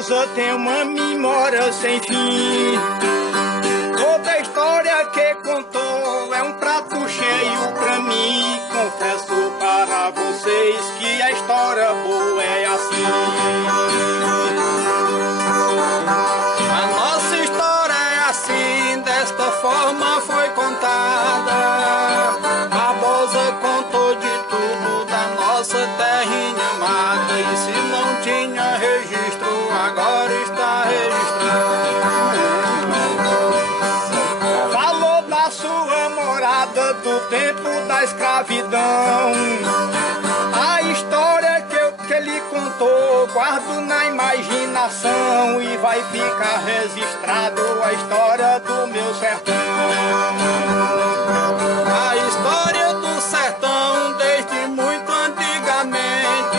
Barbosa tem uma memória sem fim. Toda a história que contou é um prato cheio pra mim. Confesso para vocês que a história boa é assim. A nossa história é assim, desta forma foi contada. Barbosa contou de tudo da nossa terrinha amada. E se não tinha registro, agora está registrado. Falou da sua morada, do tempo da escravidão. A história que ele contou, guardo na imaginação. E vai ficar registrado a história do meu sertão. A história do sertão desde muito antigamente,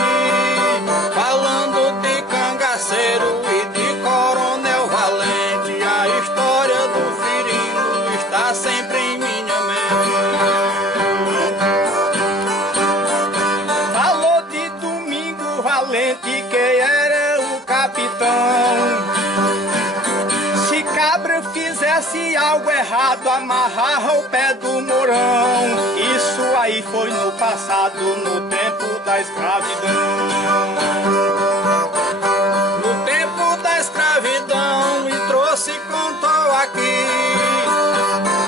falando de cangaceiro e de coronel valente. A história do Firino está sempre em minha mente. Falou de Domingo Valente, que era o capitão. Se cabra fizesse algo errado, amarrava o pé do Mourão. Isso aí foi no passado, no tempo da escravidão. No tempo da escravidão, e trouxe e contou aqui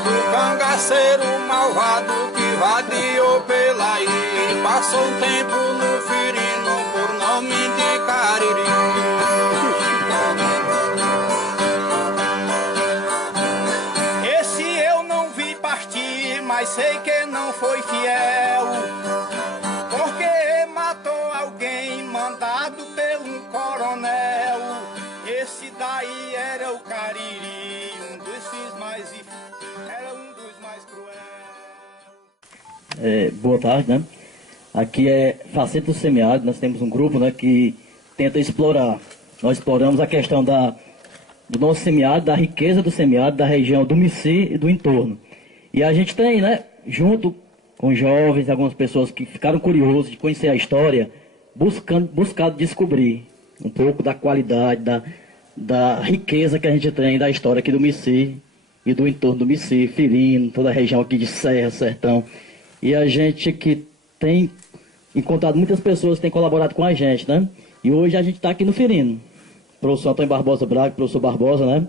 do cangaceiro malvado que vadiou pela ilha. Passou um tempo no Firino por nome de Cariri. Mas sei que não foi fiel, porque matou alguém mandado pelo coronel. Esse daí era o Cariri, um dos mais cruéis. Boa tarde, né? Aqui é Faceta do Semiárido. Nós temos um grupo, né, que tenta explorar. Nós exploramos a questão do nosso semiárido, da riqueza do semiárido, da região do Mici e do entorno. E a gente tem, né, junto com jovens, algumas pessoas que ficaram curiosos de conhecer a história, buscado descobrir um pouco da qualidade, da riqueza que a gente tem da história aqui do Mici e do entorno do Mici, Firino, toda a região aqui de Serra, Sertão. E a gente que tem encontrado muitas pessoas que têm colaborado com a gente, né? E hoje a gente está aqui no Firino. O professor Antônio Barbosa Braga, professor Barbosa, né?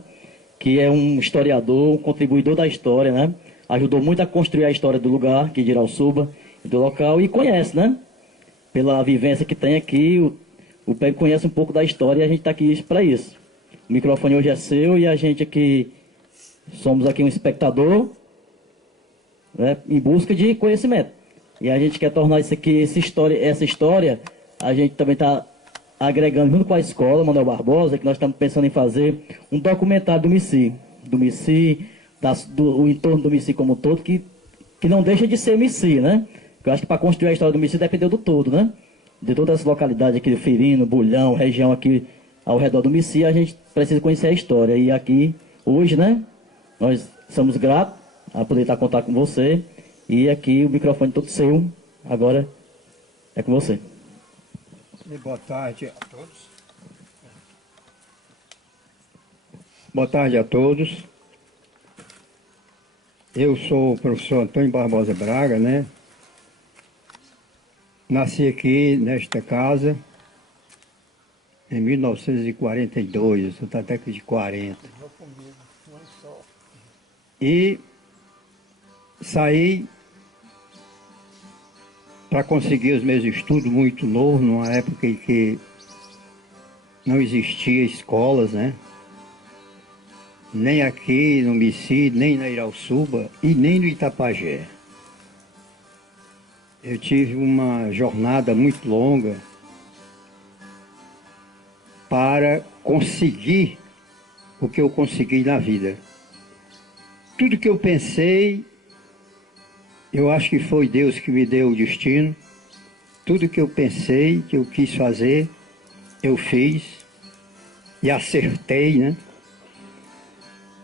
Que é um historiador, um contribuidor da história, né? Ajudou muito a construir a história do lugar, aqui de Irauçuba, do local, e conhece, né? Pela vivência que tem aqui, o PEG conhece um pouco da história e a gente está aqui para isso. O microfone hoje é seu e a gente aqui, somos aqui um espectador, né, em busca de conhecimento. E a gente quer tornar isso aqui, essa história, a gente também está agregando junto com a escola, Manuel Barbosa, que nós estamos pensando em fazer um documentário do Mici, o entorno do Mici como um todo, que não deixa de ser Mici, né? Eu acho que para construir a história do Mici dependeu do todo, né? De todas as localidades aqui do Firino, Bulhão, região aqui ao redor do Mici, a gente precisa conhecer a história. E aqui, hoje, né? Nós somos gratos a poder estar contar com você. E aqui o microfone todo seu, agora é com você. E boa tarde a todos. Boa tarde a todos. Eu sou o professor Antônio Barbosa Braga, né? Nasci aqui nesta casa em 1942, eu sou da década de 40. E saí para conseguir os meus estudos muito novo, numa época em que não existia escolas, né? Nem aqui no Mici, nem na Irauçuba e nem no Itapajé. Eu tive uma jornada muito longa para conseguir o que eu consegui na vida. Tudo que eu pensei, eu acho que foi Deus que me deu o destino. Tudo que eu pensei, que eu quis fazer, eu fiz e acertei, né?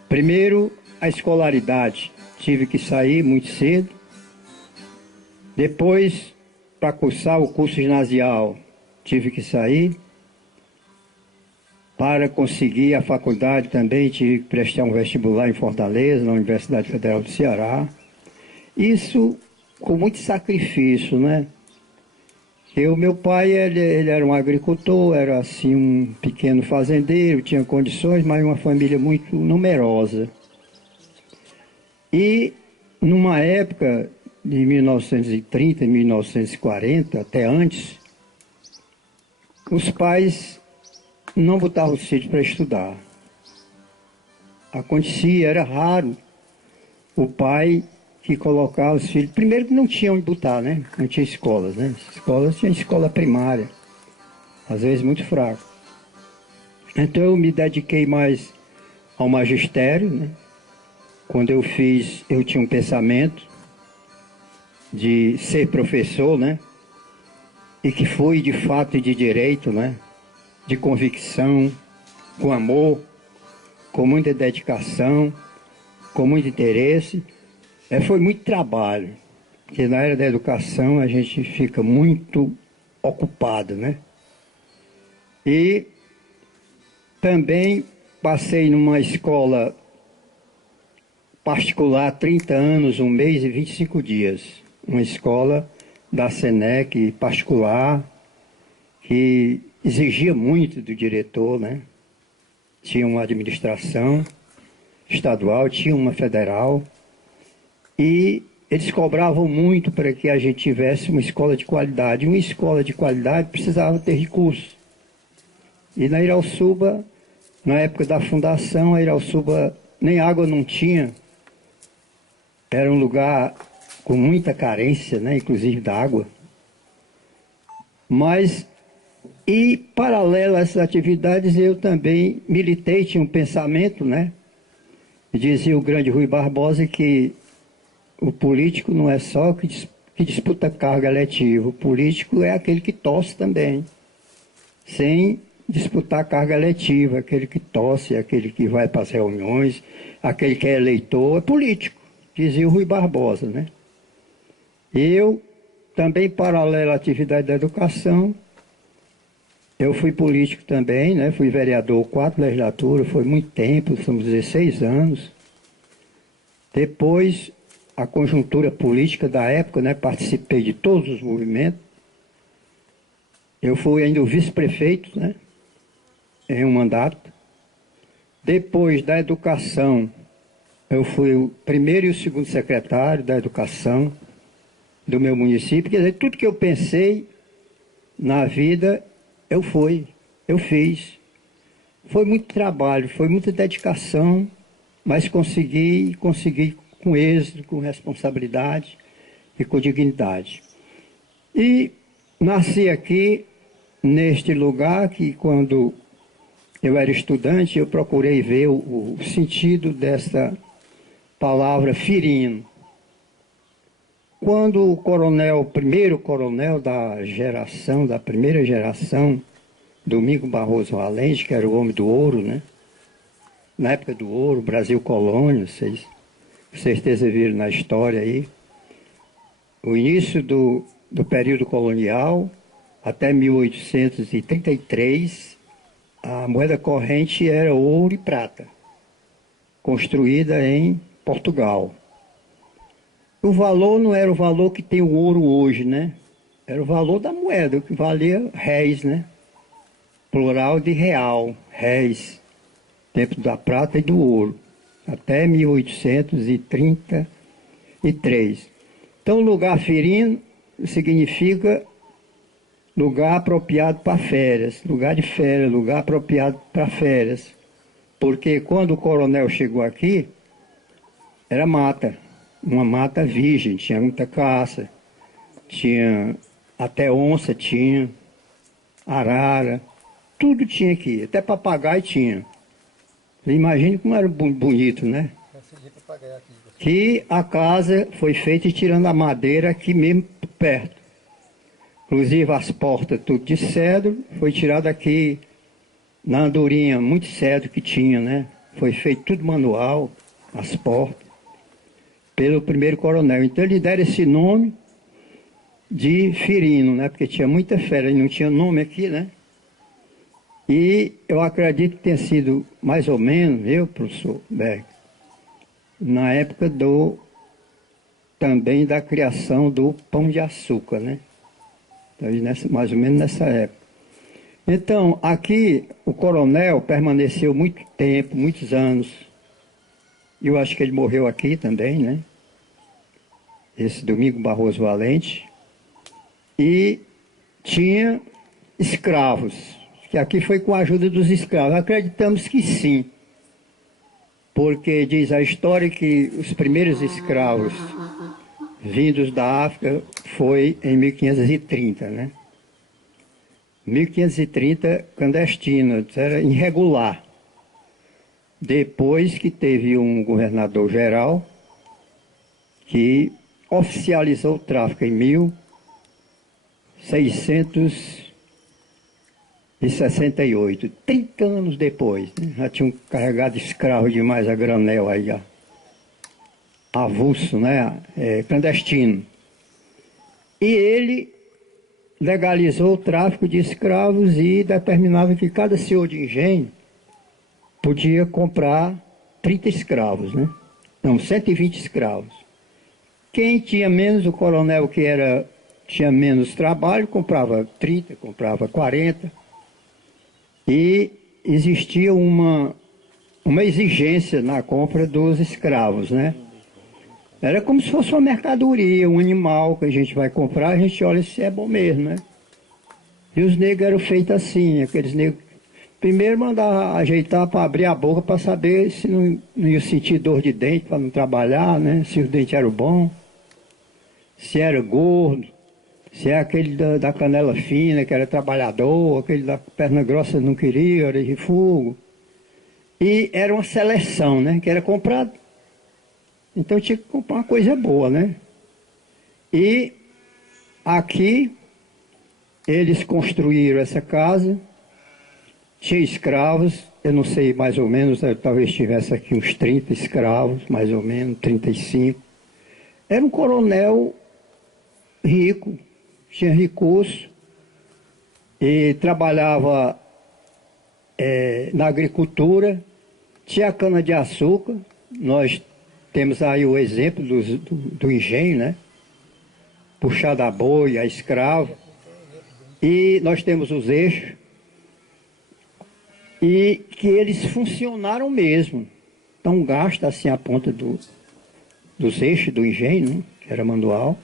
Primeiro, a escolaridade. Tive que sair muito cedo. Depois, para cursar o curso ginasial, tive que sair. Para conseguir a faculdade também tive que prestar um vestibular em Fortaleza, na Universidade Federal do Ceará. Isso com muito sacrifício, né? Meu pai, ele era um agricultor, era assim um pequeno fazendeiro, tinha condições, mas uma família muito numerosa. E numa época de 1930, 1940, até antes, os pais não botavam os filhos para estudar. Acontecia, era raro o pai que colocava os filhos. Primeiro que não tinha onde botar, né? Não tinha escolas, né? Escolas tinha escola primária, às vezes muito fraca. Então eu me dediquei mais ao magistério, né? Quando eu fiz, eu tinha um pensamento de ser professor, né? E que foi de fato e de direito, né? De convicção, com amor, com muita dedicação, com muito interesse. Foi muito trabalho, porque na área da educação a gente fica muito ocupado, né? E também passei numa escola particular 30 anos, 1 mês e 25 dias. Uma escola da SENEC particular, que exigia muito do diretor, né? Tinha uma administração estadual, tinha uma federal, e eles cobravam muito para que a gente tivesse uma escola de qualidade. Uma escola de qualidade precisava ter recursos. E na Irauçuba, na época da fundação, a Irauçuba nem água não tinha. Era um lugar com muita carência, né? Inclusive da água. Mas, e paralelo a essas atividades, eu também militei, tinha um pensamento, né? Dizia o grande Rui Barbosa que o político não é só que disputa cargo eletivo, o político é aquele que torce também, sem disputar carga eletiva, aquele que torce, aquele que vai para as reuniões, aquele que é eleitor, é político, dizia o Rui Barbosa, né? Eu, também paralelo à atividade da educação, eu fui político também, né? Fui vereador 4 legislaturas, foi muito tempo, são 16 anos. Depois, a conjuntura política da época, né? Participei de todos os movimentos. Eu fui ainda o vice-prefeito, né? Em um mandato. Depois da educação, eu fui o primeiro e o segundo secretário da educação do meu município. Quer dizer, tudo que eu pensei na vida, eu fiz. Foi muito trabalho, foi muita dedicação, mas consegui com êxito, com responsabilidade e com dignidade. E nasci aqui, neste lugar, que quando eu era estudante, eu procurei ver o sentido dessa palavra firino. Quando o coronel, o primeiro coronel da primeira geração, Domingos Barroso Valente, que era o homem do ouro, né? Na época do ouro, Brasil colônia, vocês com certeza viram na história aí. O início do período colonial, até 1833, a moeda corrente era ouro e prata, construída em Portugal. O valor não era o valor que tem o ouro hoje, né? Era o valor da moeda, o que valia réis, né? Plural de real, réis, tempo da prata e do ouro, até 1833. Então, lugar firino significa lugar apropriado para férias, lugar de férias, lugar apropriado para férias. Porque quando o coronel chegou aqui, era mata, uma mata virgem, tinha muita caça, tinha até onça, tinha arara, tudo tinha aqui, até papagaio tinha. Imagine como era bonito, né? Que a casa foi feita tirando a madeira aqui mesmo perto. Inclusive as portas tudo de cedro, foi tirado aqui na andorinha, muito cedro que tinha, né? Foi feito tudo manual, as portas, pelo primeiro coronel. Então eles deram esse nome de firino, né? Porque tinha muita fera, não tinha nome aqui, né? E eu acredito que tenha sido mais ou menos, viu, professor Berg, na época também da criação do pão de açúcar, né? Então, mais ou menos nessa época. Então, aqui o coronel permaneceu muito tempo, muitos anos. Eu acho que ele morreu aqui também, né? Esse Domingo Barroso Valente. E tinha escravos, que aqui foi com a ajuda dos escravos. Acreditamos que sim, porque diz a história que os primeiros escravos vindos da África foi em 1530, né? 1530 clandestino, era irregular. Depois que teve um governador geral que oficializou o tráfico em 1668, 30 anos depois, né? Já tinham carregado escravo demais a granel aí, já. Avulso, né? Clandestino. E ele legalizou o tráfico de escravos e determinava que cada senhor de engenho podia comprar 30 escravos, né? Não, 120 escravos. Quem tinha menos, o coronel tinha menos trabalho, comprava 30, comprava 40. E existia uma exigência na compra dos escravos, né? Era como se fosse uma mercadoria, um animal que a gente vai comprar, a gente olha se é bom mesmo, né? E os negros eram feitos assim, aqueles negros. Primeiro mandava ajeitar para abrir a boca para saber se não ia sentir dor de dente para não trabalhar, né? Se os dentes eram bons, se era gordo, se é aquele da canela fina, que era trabalhador, aquele da perna grossa não queria, era de fogo. E era uma seleção, né? Que era comprado. Então tinha que comprar uma coisa boa, né? E aqui eles construíram essa casa, tinha escravos, eu não sei mais ou menos, talvez tivesse aqui uns 30 escravos, mais ou menos, 35. Era um coronel rico, tinha recurso e trabalhava na agricultura, tinha cana-de-açúcar. Nós temos aí o exemplo do engenho, né? Puxado a boi, a escravo. E nós temos os eixos. E que eles funcionaram mesmo. Então gasta assim a ponta dos eixos do engenho, né? Que era manual.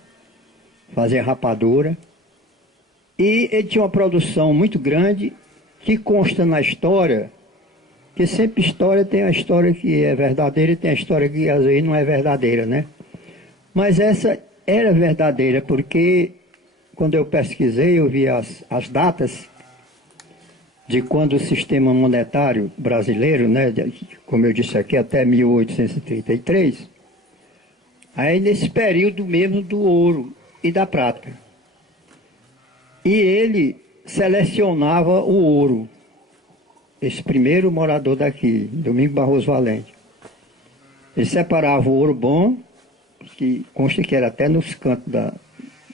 Fazia rapadura. E ele tinha uma produção muito grande que consta na história. Porque sempre história tem a história que é verdadeira e tem a história que às vezes não é verdadeira, né? Mas essa era verdadeira, porque quando eu pesquisei, eu vi as datas de quando o sistema monetário brasileiro, né, como eu disse aqui, até 1833, aí nesse período mesmo do ouro e da prata. E ele selecionava o ouro. Esse primeiro morador daqui, Domingo Barroso Valente. Ele separava o ouro bom, que consta que era até nos cantos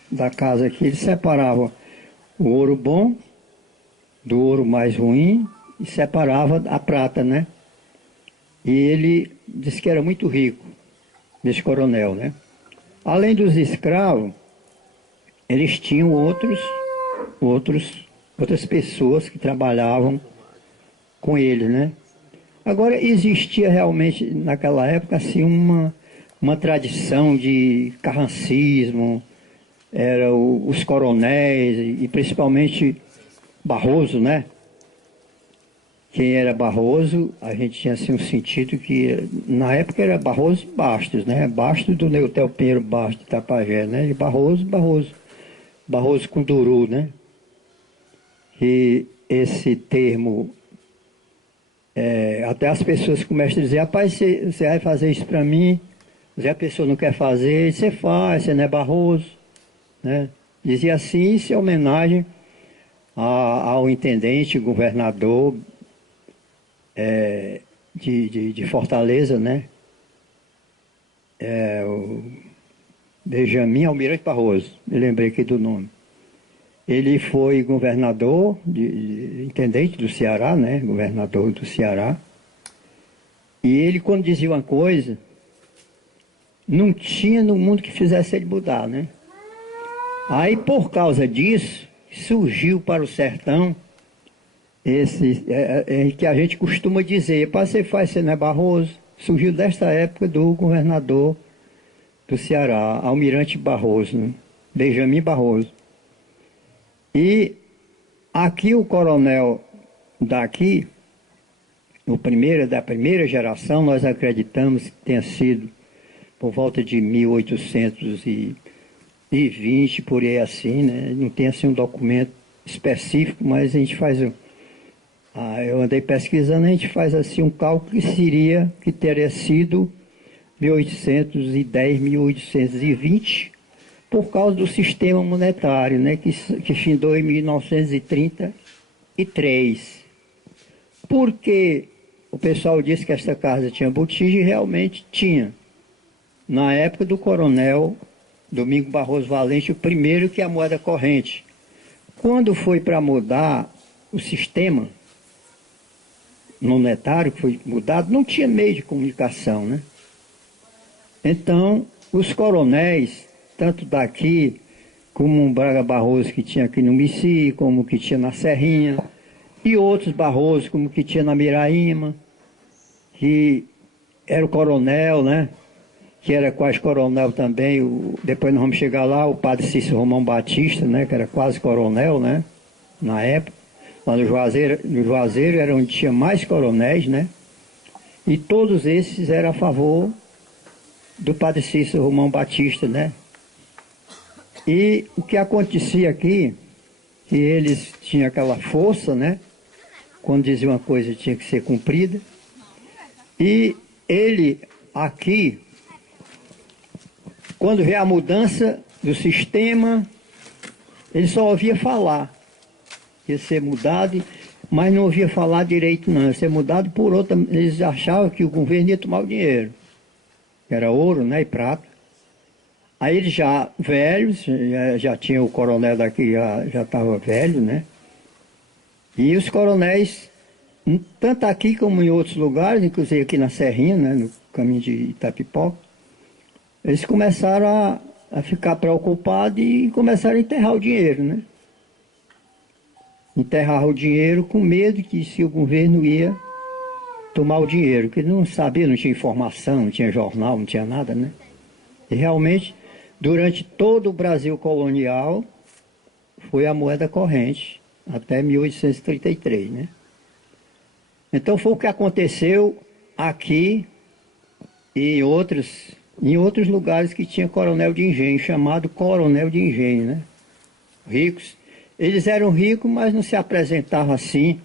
da casa aqui, ele separava o ouro bom do ouro mais ruim e separava a prata, né? E ele disse que era muito rico, esse coronel, né? Além dos escravos, eles tinham outras pessoas que trabalhavam com ele, né? Agora, existia realmente, naquela época, assim, uma tradição de carrancismo, os coronéis, e principalmente Barroso, né? Quem era Barroso, a gente tinha, assim, um sentido que, na época, era Barroso Bastos, né? Bastos do Neutel Pinheiro Bastos de Tapajé, né? E Barroso com Duru, né? E esse termo... até as pessoas começam a dizer, rapaz, você vai fazer isso para mim, se a pessoa não quer fazer, você faz, você não é Barroso, né? Dizia assim, isso é homenagem ao intendente, governador de Fortaleza, né? O Benjamin Almirante Barroso, me lembrei aqui do nome. Ele foi governador, intendente do Ceará, né? Governador do Ceará. E ele, quando dizia uma coisa, não tinha no mundo que fizesse ele mudar, né? Aí, por causa disso, surgiu para o sertão esse que a gente costuma dizer, para ser faz, você não é Barroso, surgiu desta época do governador do Ceará, Almirante Barroso, né? Benjamin Barroso. E aqui o coronel daqui, da primeira geração, nós acreditamos que tenha sido por volta de 1820, por aí assim, né? Não tem assim um documento específico, mas a gente faz eu andei pesquisando, a gente faz assim um cálculo que teria sido 1810, 1820, por causa do sistema monetário, né, que findou em 1933. Porque o pessoal disse que esta casa tinha botija e realmente tinha. Na época do coronel Domingo Barroso Valente, o primeiro que é a moeda corrente. Quando foi para mudar o sistema monetário, que foi mudado, não tinha meio de comunicação, né? Então, os coronéis, tanto daqui, como um Braga Barroso que tinha aqui no Mici, como que tinha na Serrinha, e outros Barroso, como que tinha na Miraíma, que era o coronel, né? Que era quase coronel também, depois nós vamos chegar lá, o padre Cícero Romão Batista, né? Que era quase coronel, né? Na época. Lá no Juazeiro era onde tinha mais coronéis, né? E todos esses eram a favor do padre Cícero Romão Batista, né? E o que acontecia aqui, que eles tinham aquela força, né? Quando dizia uma coisa tinha que ser cumprida. E ele aqui, quando veio a mudança do sistema, ele só ouvia falar. Ia ser mudado, mas não ouvia falar direito não. Ia ser mudado por outra. Eles achavam que o governo ia tomar o dinheiro. Era ouro, né, e prata. Aí eles já velhos, já tinha o coronel daqui, já estava velho, né? E os coronéis, tanto aqui como em outros lugares, inclusive aqui na Serrinha, né, no caminho de Itapipoca, eles começaram a ficar preocupados e começaram a enterrar o dinheiro, né? Enterrar o dinheiro com medo que se o governo ia tomar o dinheiro, porque não sabia, não tinha informação, não tinha jornal, não tinha nada, né? E realmente, durante todo o Brasil colonial, foi a moeda corrente, até 1833, né? Então foi o que aconteceu aqui e em outros lugares que tinha coronel de engenho, chamado coronel de engenho, né? Ricos. Eles eram ricos, mas não se apresentavam assim,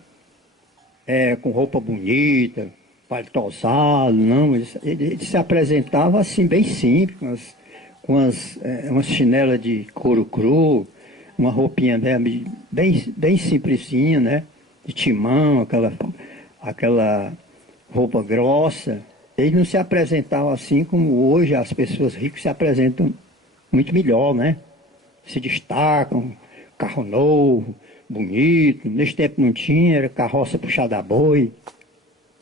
com roupa bonita, paletosado, não. Eles se apresentavam assim, bem simples, com umas chinelas de couro cru, uma roupinha bem simplesinha, né? De timão, aquela roupa grossa. Eles não se apresentavam assim como hoje as pessoas ricas se apresentam muito melhor, né? Se destacam, carro novo, bonito. Nesse tempo não tinha, era carroça puxada a boi,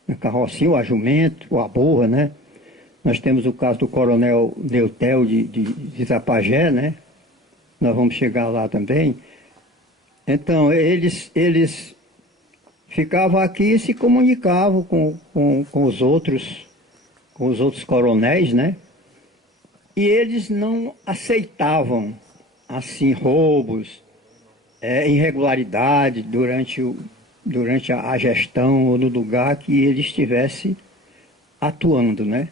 a carrocinha, o a jumento, ou a burra, né? Nós temos o caso do coronel Neutel de Itapajé, né? Nós vamos chegar lá também. Então, eles ficavam aqui e se comunicavam com os outros coronéis, né? E eles não aceitavam, assim, roubos, irregularidade durante a gestão ou no lugar que ele estivesse atuando, né?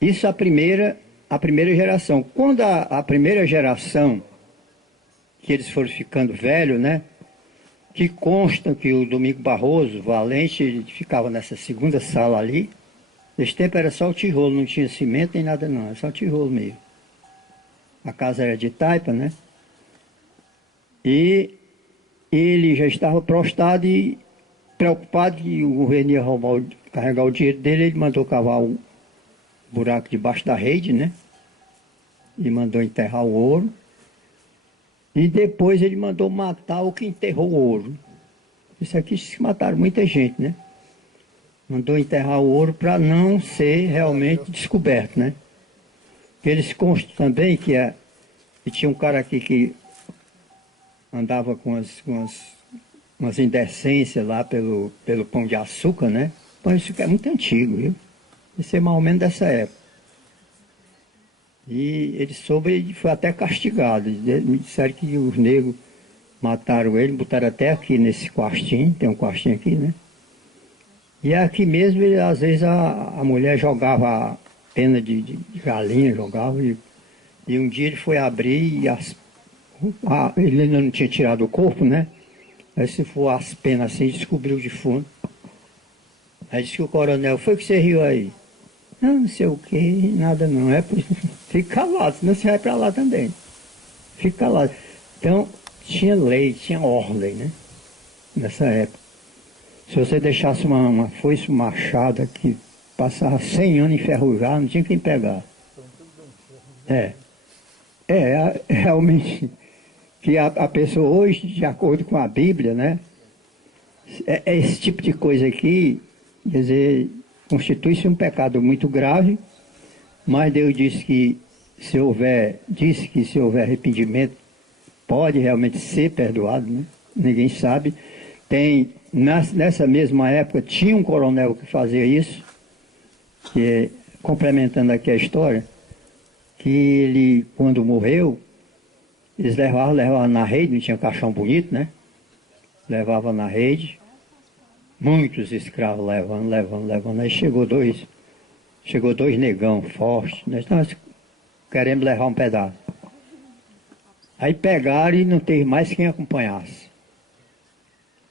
Isso a primeira geração. Quando a primeira geração, que eles foram ficando velhos, né? Que consta que o Domingo Barroso Valente, ele ficava nessa segunda sala ali. Nesse tempo era só o tijolo, não tinha cimento nem nada não, era só o tijolo mesmo. A casa era de taipa, né? E ele já estava prostrado e preocupado que o governo ia carregar o dinheiro dele, ele mandou cavar um buraco debaixo da rede, né? E mandou enterrar o ouro. E depois ele mandou matar o que enterrou o ouro. Isso aqui se mataram muita gente, né? Mandou enterrar o ouro para não ser realmente descoberto, né? Eles constam também que tinha um cara aqui que andava com umas indecências lá pelo Pão de Açúcar, né? Pão de Açúcar é muito antigo, viu? Isso é mais ou menos dessa época. E ele soube e foi até castigado. Me disseram que os negros mataram ele, botaram até aqui nesse quartinho, tem um quartinho aqui, né? E aqui mesmo, ele, às vezes, a mulher jogava pena de galinha, jogava, e um dia ele foi abrir e ele ainda não tinha tirado o corpo, né? Aí se for as penas assim, descobriu de fundo. Aí disse que o coronel, foi que você riu aí? Não sei o que, nada não, fica calado, senão você vai para lá também. Fica calado. Então, tinha lei, tinha ordem, né? Nessa época. Se você deixasse uma foice machada que passava 100 anos enferrujado, não tinha quem pegar. Realmente, que a pessoa hoje, de acordo com a Bíblia, né? Esse tipo de coisa aqui, quer dizer, constitui-se um pecado muito grave, mas Deus disse que se houver arrependimento, pode realmente ser perdoado, né? Ninguém sabe. Nessa mesma época, tinha um coronel que fazia isso, que complementando aqui a história, que ele, quando morreu, eles levavam na rede, não tinha caixão bonito, né? Levava na rede, muitos escravos levando. Aí chegou dois negão fortes, nós queremos levar um pedaço. Aí pegaram e não teve mais quem acompanhasse.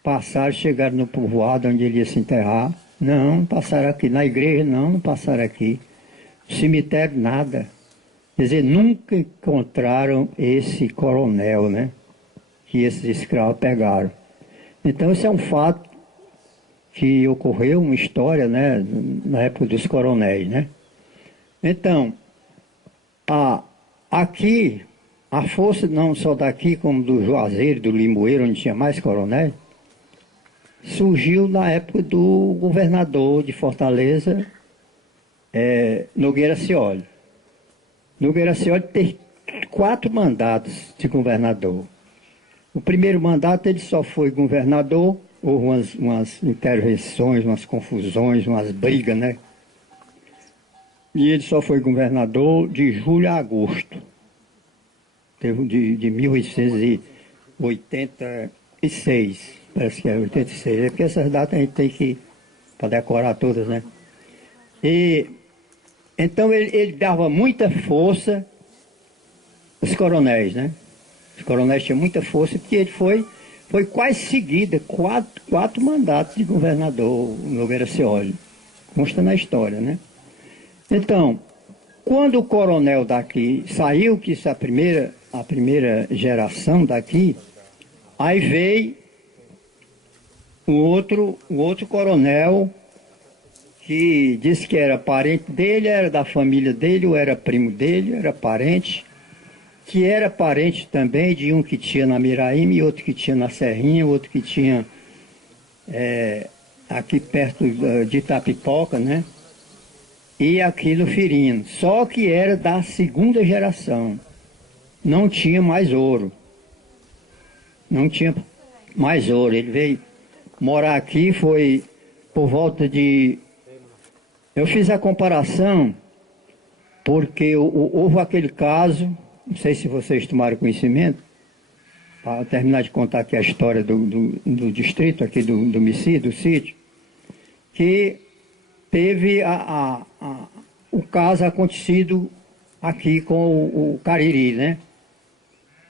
Passaram, chegaram no povoado onde ele ia se enterrar. Não passaram aqui. Na igreja, não passaram aqui. No cemitério, nada. Quer dizer, nunca encontraram esse coronel, né? Que esses escravos pegaram. Então, isso é um fato que ocorreu, uma história, né? Na época dos coronéis, né? Então, aqui, a força não só daqui, como do Juazeiro, do Limoeiro, onde tinha mais coronéis, surgiu na época do governador de Fortaleza, Nogueira Scioli. Nogueira Scioli teve 4 mandatos de governador. O primeiro mandato ele só foi governador, houve umas intervenções, umas confusões, umas brigas, né? E ele só foi governador de julho a agosto. Teve de 1886. Parece que é 86. É porque essas datas a gente tem que para decorar todas, né? E então ele dava muita força aos coronéis, né? Os coronéis tinham muita força porque ele foi quase seguida, quatro mandatos de governador Nogueira Scioli. Consta na história, né? Então, quando o coronel daqui saiu, que isso é a primeira geração daqui, aí veio um outro coronel que disse que era parente dele, era da família dele, ou era primo dele, era parente, que era parente também de um que tinha na Miraíma, e outro que tinha na Serrinha, outro que tinha aqui perto de Itapipoca, né? E aqui no Firino. Só que era da segunda geração. Não tinha mais ouro. Não tinha mais ouro. Ele veio morar aqui, foi por volta de... Eu fiz a comparação porque houve aquele caso, não sei se vocês tomaram conhecimento, para terminar de contar aqui a história do distrito, aqui do Mici, do sítio, que teve o caso acontecido aqui com o Cariri, né?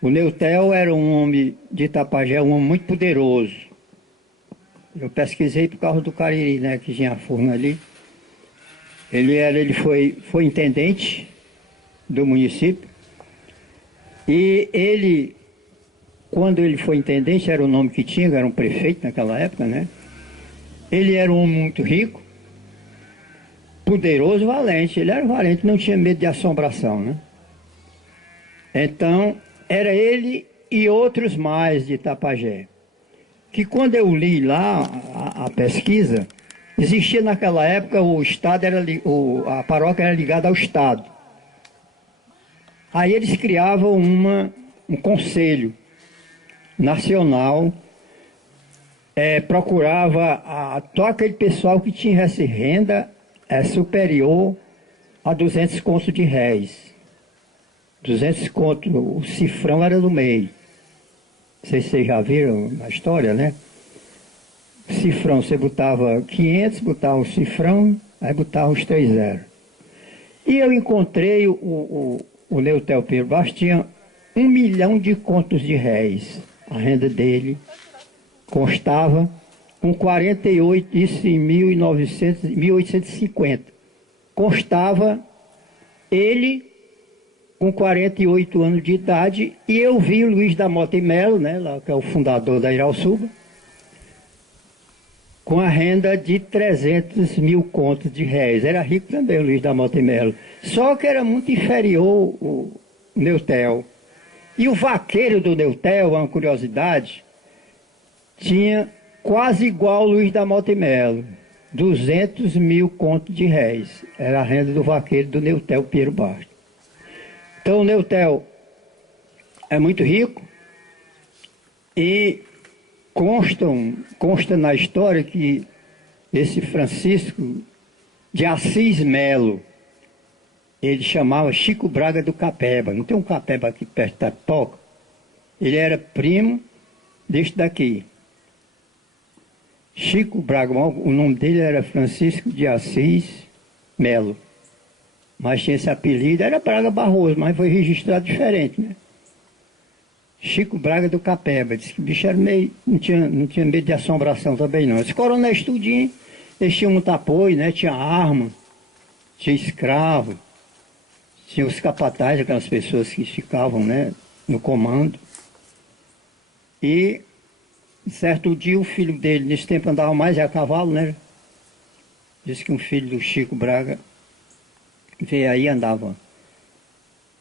O Neutel era um homem de Itapajé, um homem muito poderoso. Eu pesquisei por causa do Cariri, né? Que tinha a furna ali. Ele foi intendente do município. E ele, quando ele foi intendente, era o nome que tinha, era um prefeito naquela época, né? Ele era um homem muito rico, poderoso, valente. Ele era valente, não tinha medo de assombração, né? Então, era ele e outros mais de Tapajé. Que quando eu li lá a pesquisa, existia naquela época o estado a paróquia era ligada ao estado. Aí eles criavam um conselho nacional, procurava todo aquele pessoal que tinha essa renda superior a 200 contos de réis. 200 contos, o cifrão era do meio. Não sei se vocês já viram na história, né? Cifrão, você botava 500, botava o cifrão, aí botava os 3 zeros. E eu encontrei o Neutel Pedro Baixo, tinha 1 milhão de contos de réis. A renda dele constava com 48, isso em 1850. Constava ele com 48 anos de idade, e eu vi o Luiz da Mota e Melo, né, lá, que é o fundador da Irauçuba, com a renda de 300 mil contos de réis. Era rico também o Luiz da Mota e Melo, só que era muito inferior o Neutel. E o vaqueiro do Neutel, uma curiosidade, tinha quase igual ao Luiz da Mota e Melo, 200 mil contos de réis. Era a renda do vaqueiro do Neutel Pinheiro Bastos. Então o Neutel é muito rico e consta na história que esse Francisco de Assis Melo, ele chamava Chico Braga do Capeba. Não tem um Capeba aqui perto da Pipoca? Ele era primo deste daqui. Chico Braga, o nome dele era Francisco de Assis Melo. Mas tinha esse apelido, era Braga Barroso, mas foi registrado diferente, né? Chico Braga do Capeba. Disse que o bicho era meio, não tinha medo de assombração também não. Esse coronel estudinho, eles tinham muito apoio, né? Tinha arma, tinha escravo, tinha os capatazes, aquelas pessoas que ficavam, né, no comando. E certo dia o filho dele, nesse tempo andava mais a cavalo, né? Disse que um filho do Chico Braga veio aí, andava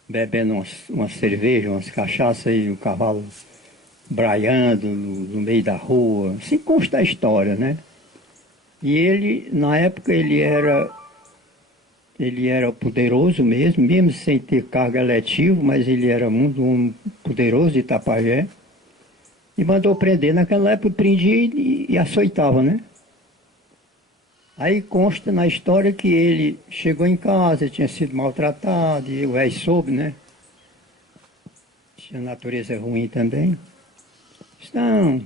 bebendo umas cerveja, umas cachaças, e o cavalo braiando no meio da rua. Assim consta a história, né? E ele, na época, ele era poderoso mesmo sem ter cargo eletivo, mas ele era muito poderoso de Itapajé. E mandou prender. Naquela época prendia e açoitava, né? Aí consta na história que ele chegou em casa, tinha sido maltratado, e o velho soube, né? Tinha natureza ruim também. Disse, não,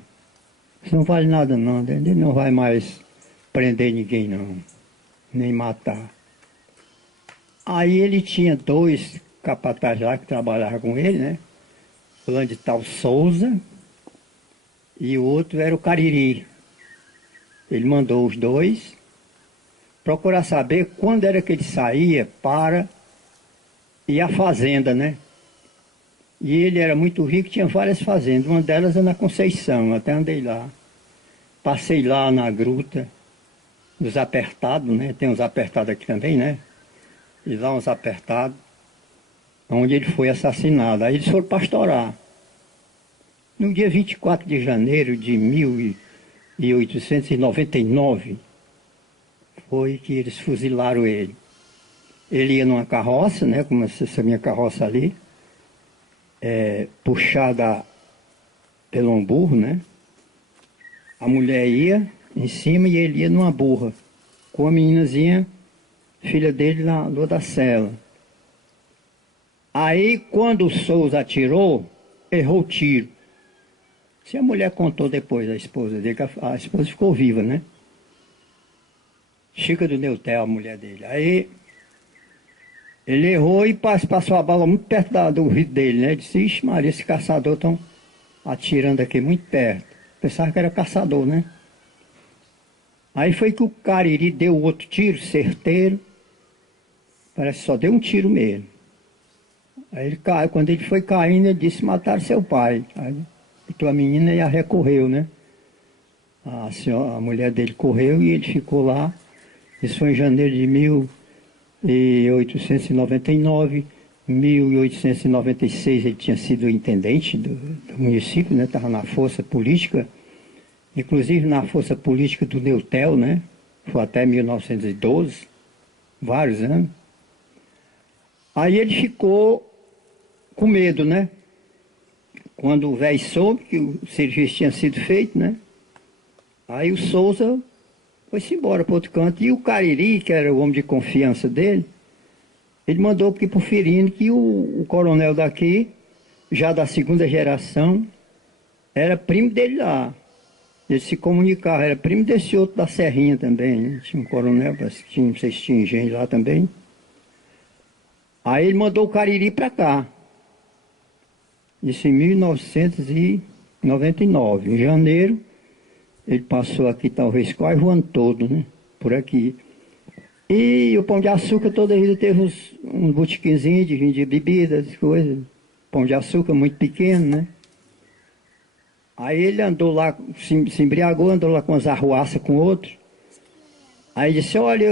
isso não vale nada não, ele não vai mais prender ninguém não, nem matar. Aí ele tinha 2 capatazes lá que trabalhavam com ele, né? Fulano de tal Souza, e o outro era o Cariri. Ele mandou os 2 procurar saber quando era que ele saía para ir à fazenda, né? E ele era muito rico, tinha várias fazendas, uma delas é na Conceição, até andei lá. Passei lá na gruta, nos apertados, né? Tem uns apertados aqui também, né? E lá uns apertados, onde ele foi assassinado. Aí eles foram pastorar. No dia 24 de janeiro de 1899, foi que eles fuzilaram ele. Ele ia numa carroça, né, como essa minha carroça ali, puxada pelo um burro, né? A mulher ia em cima e ele ia numa burra, com a meninazinha, filha dele, na lua da cela. Aí, quando o Souza atirou, errou o tiro. Se a mulher contou depois, a esposa dele, que a esposa ficou viva, né? Chica do Neutel, a mulher dele. Aí ele errou e passou a bala muito perto do ouvido dele, né? Disse, ixi Maria, esse caçador estão atirando aqui muito perto. Pensava que era caçador, né? Aí foi que o Cariri deu outro tiro, certeiro. Parece que só deu um tiro mesmo. Aí ele caiu, quando ele foi caindo, ele disse, mataram seu pai. Aí botou a menina e a recorreu, né? A mulher dele correu e ele ficou lá. Isso foi em janeiro de 1899. Em 1896 ele tinha sido intendente do município, né? Estava na força política, inclusive na força política do Neutel, né? Foi até 1912, vários anos. Aí ele ficou com medo, né? Quando o velho soube que o serviço tinha sido feito, né? Aí o Souza foi-se embora para outro canto. E o Cariri, que era o homem de confiança dele, ele mandou aqui para o Firino que o coronel daqui, já da segunda geração, era primo dele lá. Eles se comunicavam, era primo desse outro da Serrinha também, né? Tinha um coronel, não sei se tinha engenho lá também. Aí ele mandou o Cariri para cá. Isso em 1999. Em janeiro, ele passou aqui talvez quase o ano todo, né? Por aqui. E o Pão de Açúcar toda a vida teve uns botiquinzinhos de vender bebidas, coisas. Pão de Açúcar muito pequeno, né? Aí ele andou lá, se embriagou, andou lá com as arruaças com outros. Aí disse, olha,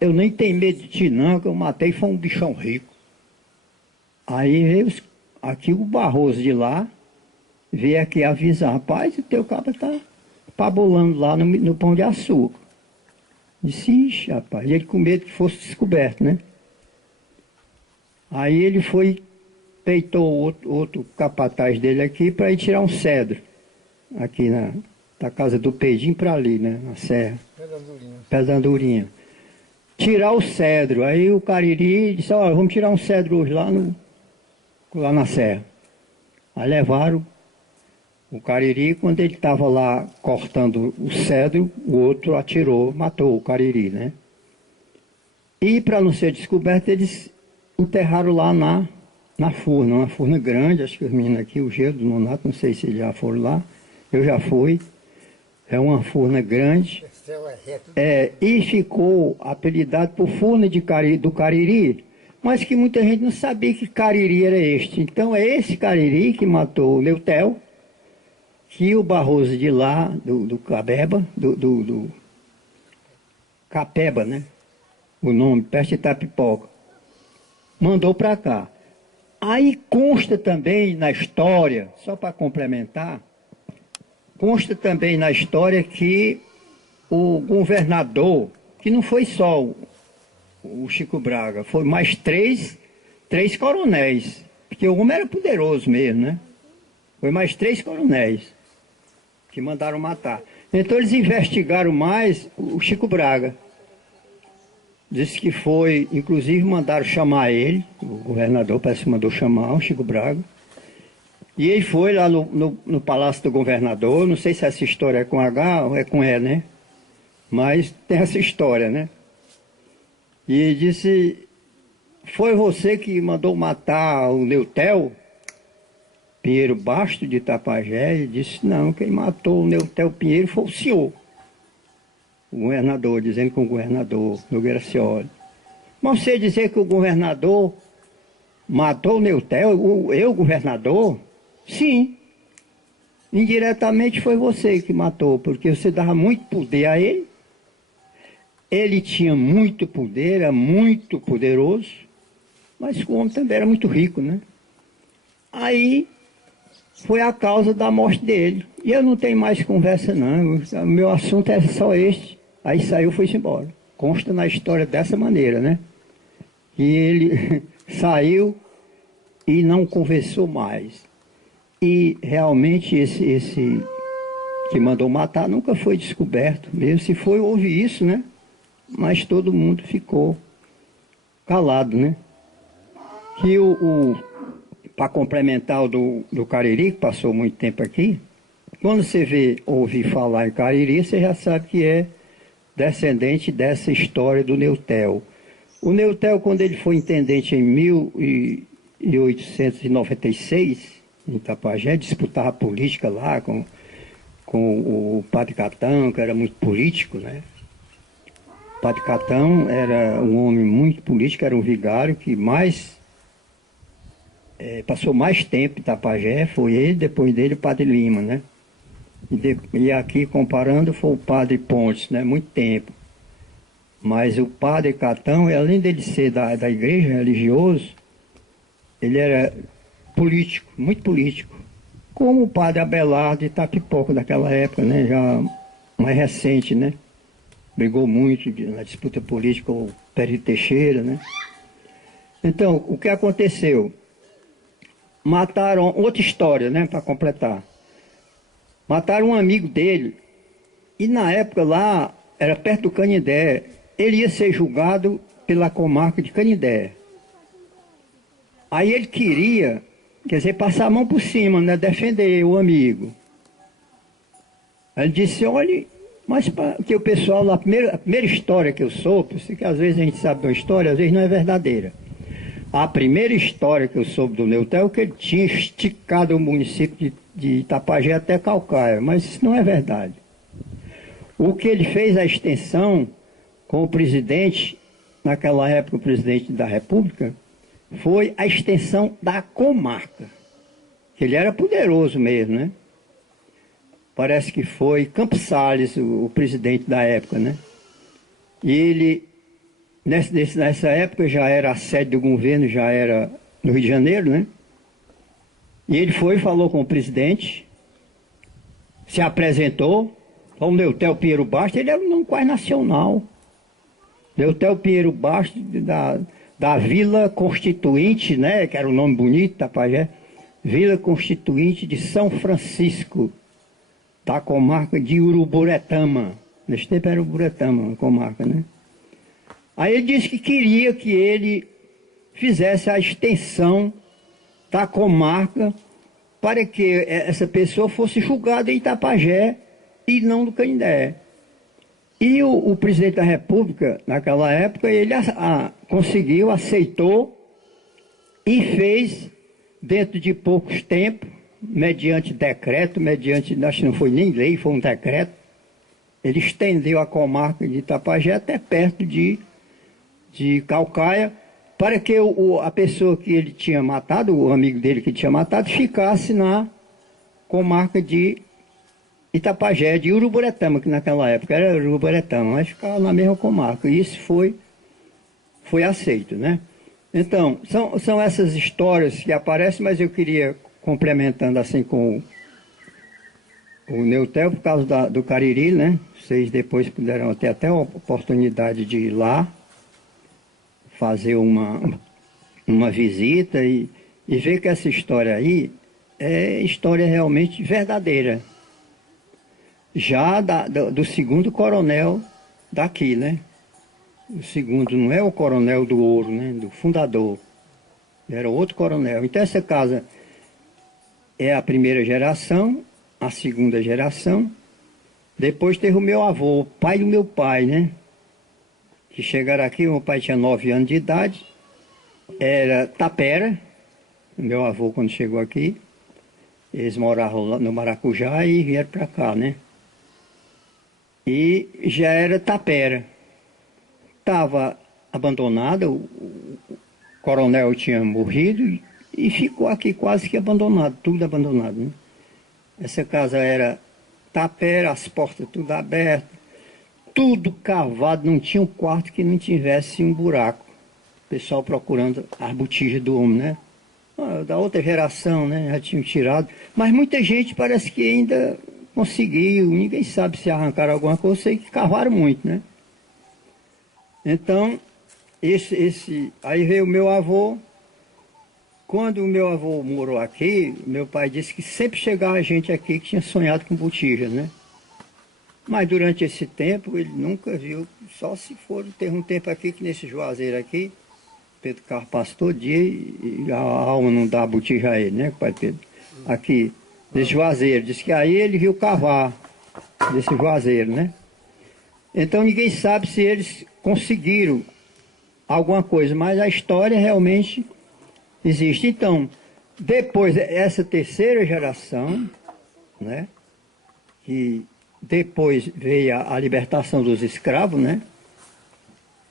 eu nem tenho medo de ti não, que eu matei foi um bichão rico. Aí veio aqui o Barroso de lá, veio aqui avisar, rapaz, o teu cabra tá pabulando lá no Pão de Açúcar. Disse, ixi, rapaz, e ele com medo que fosse descoberto, né? Aí ele foi, peitou outro capataz dele aqui para ir tirar um cedro. Aqui da casa do Pedinho para ali, né? Na serra. Pé da Andorinha. Tirar o cedro. Aí o Cariri disse, ó, vamos tirar um cedro hoje lá na serra. Aí levaram o Cariri, quando ele estava lá cortando o cedro, o outro atirou, matou o Cariri, né? E para não ser descoberto, eles enterraram lá na furna, uma furna grande, acho que os meninos aqui, o Gelo do Nonato, não sei se eles já foram lá, eu já fui. É uma furna grande. E ficou apelidado por furna do Cariri, mas que muita gente não sabia que Cariri era este. Então é esse Cariri que matou o Neutel, que o Barroso de lá, do Cabeba, do Capeba, né? O nome, perto de Itapipoca, mandou para cá. Aí consta também na história, só para complementar, consta também na história que o governador, que não foi só o Chico Braga, foi mais três coronéis, porque o homem era poderoso mesmo, né? Foi mais 3 coronéis que mandaram matar. Então eles investigaram mais o Chico Braga. Disse que foi, inclusive mandaram chamar ele, o governador parece que mandou chamar o Chico Braga. E ele foi lá no Palácio do Governador, não sei se essa história é com H ou é com E, né? Mas tem essa história, né? E ele disse, foi você que mandou matar o Neutel? Pinheiro Basto de Itapajé? Ele disse, não, quem matou o Neutel Pinheiro foi o senhor. O governador, dizendo que o governador Nogueira Scioli. Mas você dizer que o governador matou o Neutel, eu, governador? Sim. Indiretamente foi você que matou, porque você dava muito poder a ele. Ele tinha muito poder, era muito poderoso, mas o homem também era muito rico, né? Aí foi a causa da morte dele. E eu não tenho mais conversa não, o meu assunto é só este. Aí saiu e foi-se embora. Consta na história dessa maneira, né? E ele saiu e não conversou mais. E realmente esse que mandou matar nunca foi descoberto. Mesmo se foi, houve isso, né? Mas todo mundo ficou calado, né? Que para complementar o do Cariri, que passou muito tempo aqui, quando você ouve falar em Cariri, você já sabe que é descendente dessa história do Neutel. O Neutel, quando ele foi intendente em 1896, em Itapajé, disputava política lá com o Padre Catão, que era muito político, né? O Padre Catão era um homem muito político, era um vigário que passou mais tempo em Itapajé, foi ele, depois dele o Padre Lima, né? E aqui, comparando, foi o Padre Pontes, né? Muito tempo. Mas o Padre Catão, além dele ser da igreja religioso, ele era político, muito político, como o padre Abelardo de Itapipoca daquela época, né? Já mais recente, né? Brigou muito na disputa política com o Pérez Teixeira, né? Então, o que aconteceu? Mataram, outra história, né, para completar. Mataram um amigo dele, e na época lá, era perto do Canindé, ele ia ser julgado pela comarca de Canindé. Aí ele queria, quer dizer, passar a mão por cima, né, defender o amigo. Aí ele disse, olha, mas que o pessoal lá, a primeira história que eu soube, que às vezes a gente sabe de uma história, às vezes não é verdadeira. A primeira história que eu soube do Neutel é que ele tinha esticado o município de Itapajé até Calcaia, mas isso não é verdade. O que ele fez a extensão com o presidente, naquela época o presidente da República, foi a extensão da comarca. Ele era poderoso mesmo, né? Parece que foi Campos Salles, o presidente da época, né? E ele, nessa época, já era a sede do governo, já era no Rio de Janeiro, né? E ele foi e falou com o presidente, se apresentou, o Neutel Pinheiro Bastos, ele era um nome quase nacional. Neutel Pinheiro Bastos, da Vila Constituinte, né? Que era um nome bonito, Itapajé. Vila Constituinte de São Francisco, da comarca de Uruburetama. Nesse tempo era Uruburetama, a comarca, né? Aí ele disse que queria que ele fizesse a extensão da comarca para que essa pessoa fosse julgada em Itapajé e não no Canindé. E o presidente da República, naquela época, ele conseguiu, aceitou e fez, dentro de poucos tempos, mediante decreto, acho que não foi nem lei, foi um decreto, ele estendeu a comarca de Itapajé até perto de Calcaia, para que a pessoa que ele tinha matado, o amigo dele que tinha matado, ficasse na comarca de Itapajé, de Uruburetama, que naquela época era Uruburetama, mas ficava na mesma comarca. E isso foi aceito, né? Então, são essas histórias que aparecem, mas eu queria, complementando assim com o Neutel, por causa do Cariri, né? Vocês depois puderam ter até a oportunidade de ir lá, fazer uma visita e ver que essa história aí é história realmente verdadeira. Já do segundo coronel daqui, né? O segundo não é o coronel do Ouro, né? Do fundador. Era outro coronel. Então essa casa é a primeira geração, a segunda geração. Depois teve o meu avô, o pai do meu pai, né? Que chegaram aqui, meu pai tinha 9 anos de idade. Era tapera, meu avô quando chegou aqui. Eles moravam lá no Maracujá e vieram para cá, né? E já era tapera. Estava abandonada, o coronel tinha morrido e ficou aqui quase que abandonado, tudo abandonado, né? Essa casa era tapera, as portas tudo abertas, tudo cavado, não tinha um quarto que não tivesse um buraco. O pessoal procurando as botijas do homem, né? Da outra geração, né? Já tinham tirado, mas muita gente parece que ainda conseguiu, ninguém sabe se arrancaram alguma coisa, sei que cavaram muito, né? Então, aí veio o meu avô. Quando o meu avô morou aqui, meu pai disse que sempre chegava gente aqui que tinha sonhado com botija, né? Mas durante esse tempo ele nunca viu, só se for, teve um tempo aqui que nesse Juazeiro aqui, Pedro Carlos passa todo dia e a alma não dá botija a ele, né, pai Pedro? Aqui, nesse Juazeiro, disse que aí ele viu cavar desse Juazeiro, né? Então ninguém sabe se eles conseguiram alguma coisa, mas a história realmente existe. Então, depois, essa terceira geração, né, que depois veio a libertação dos escravos, né,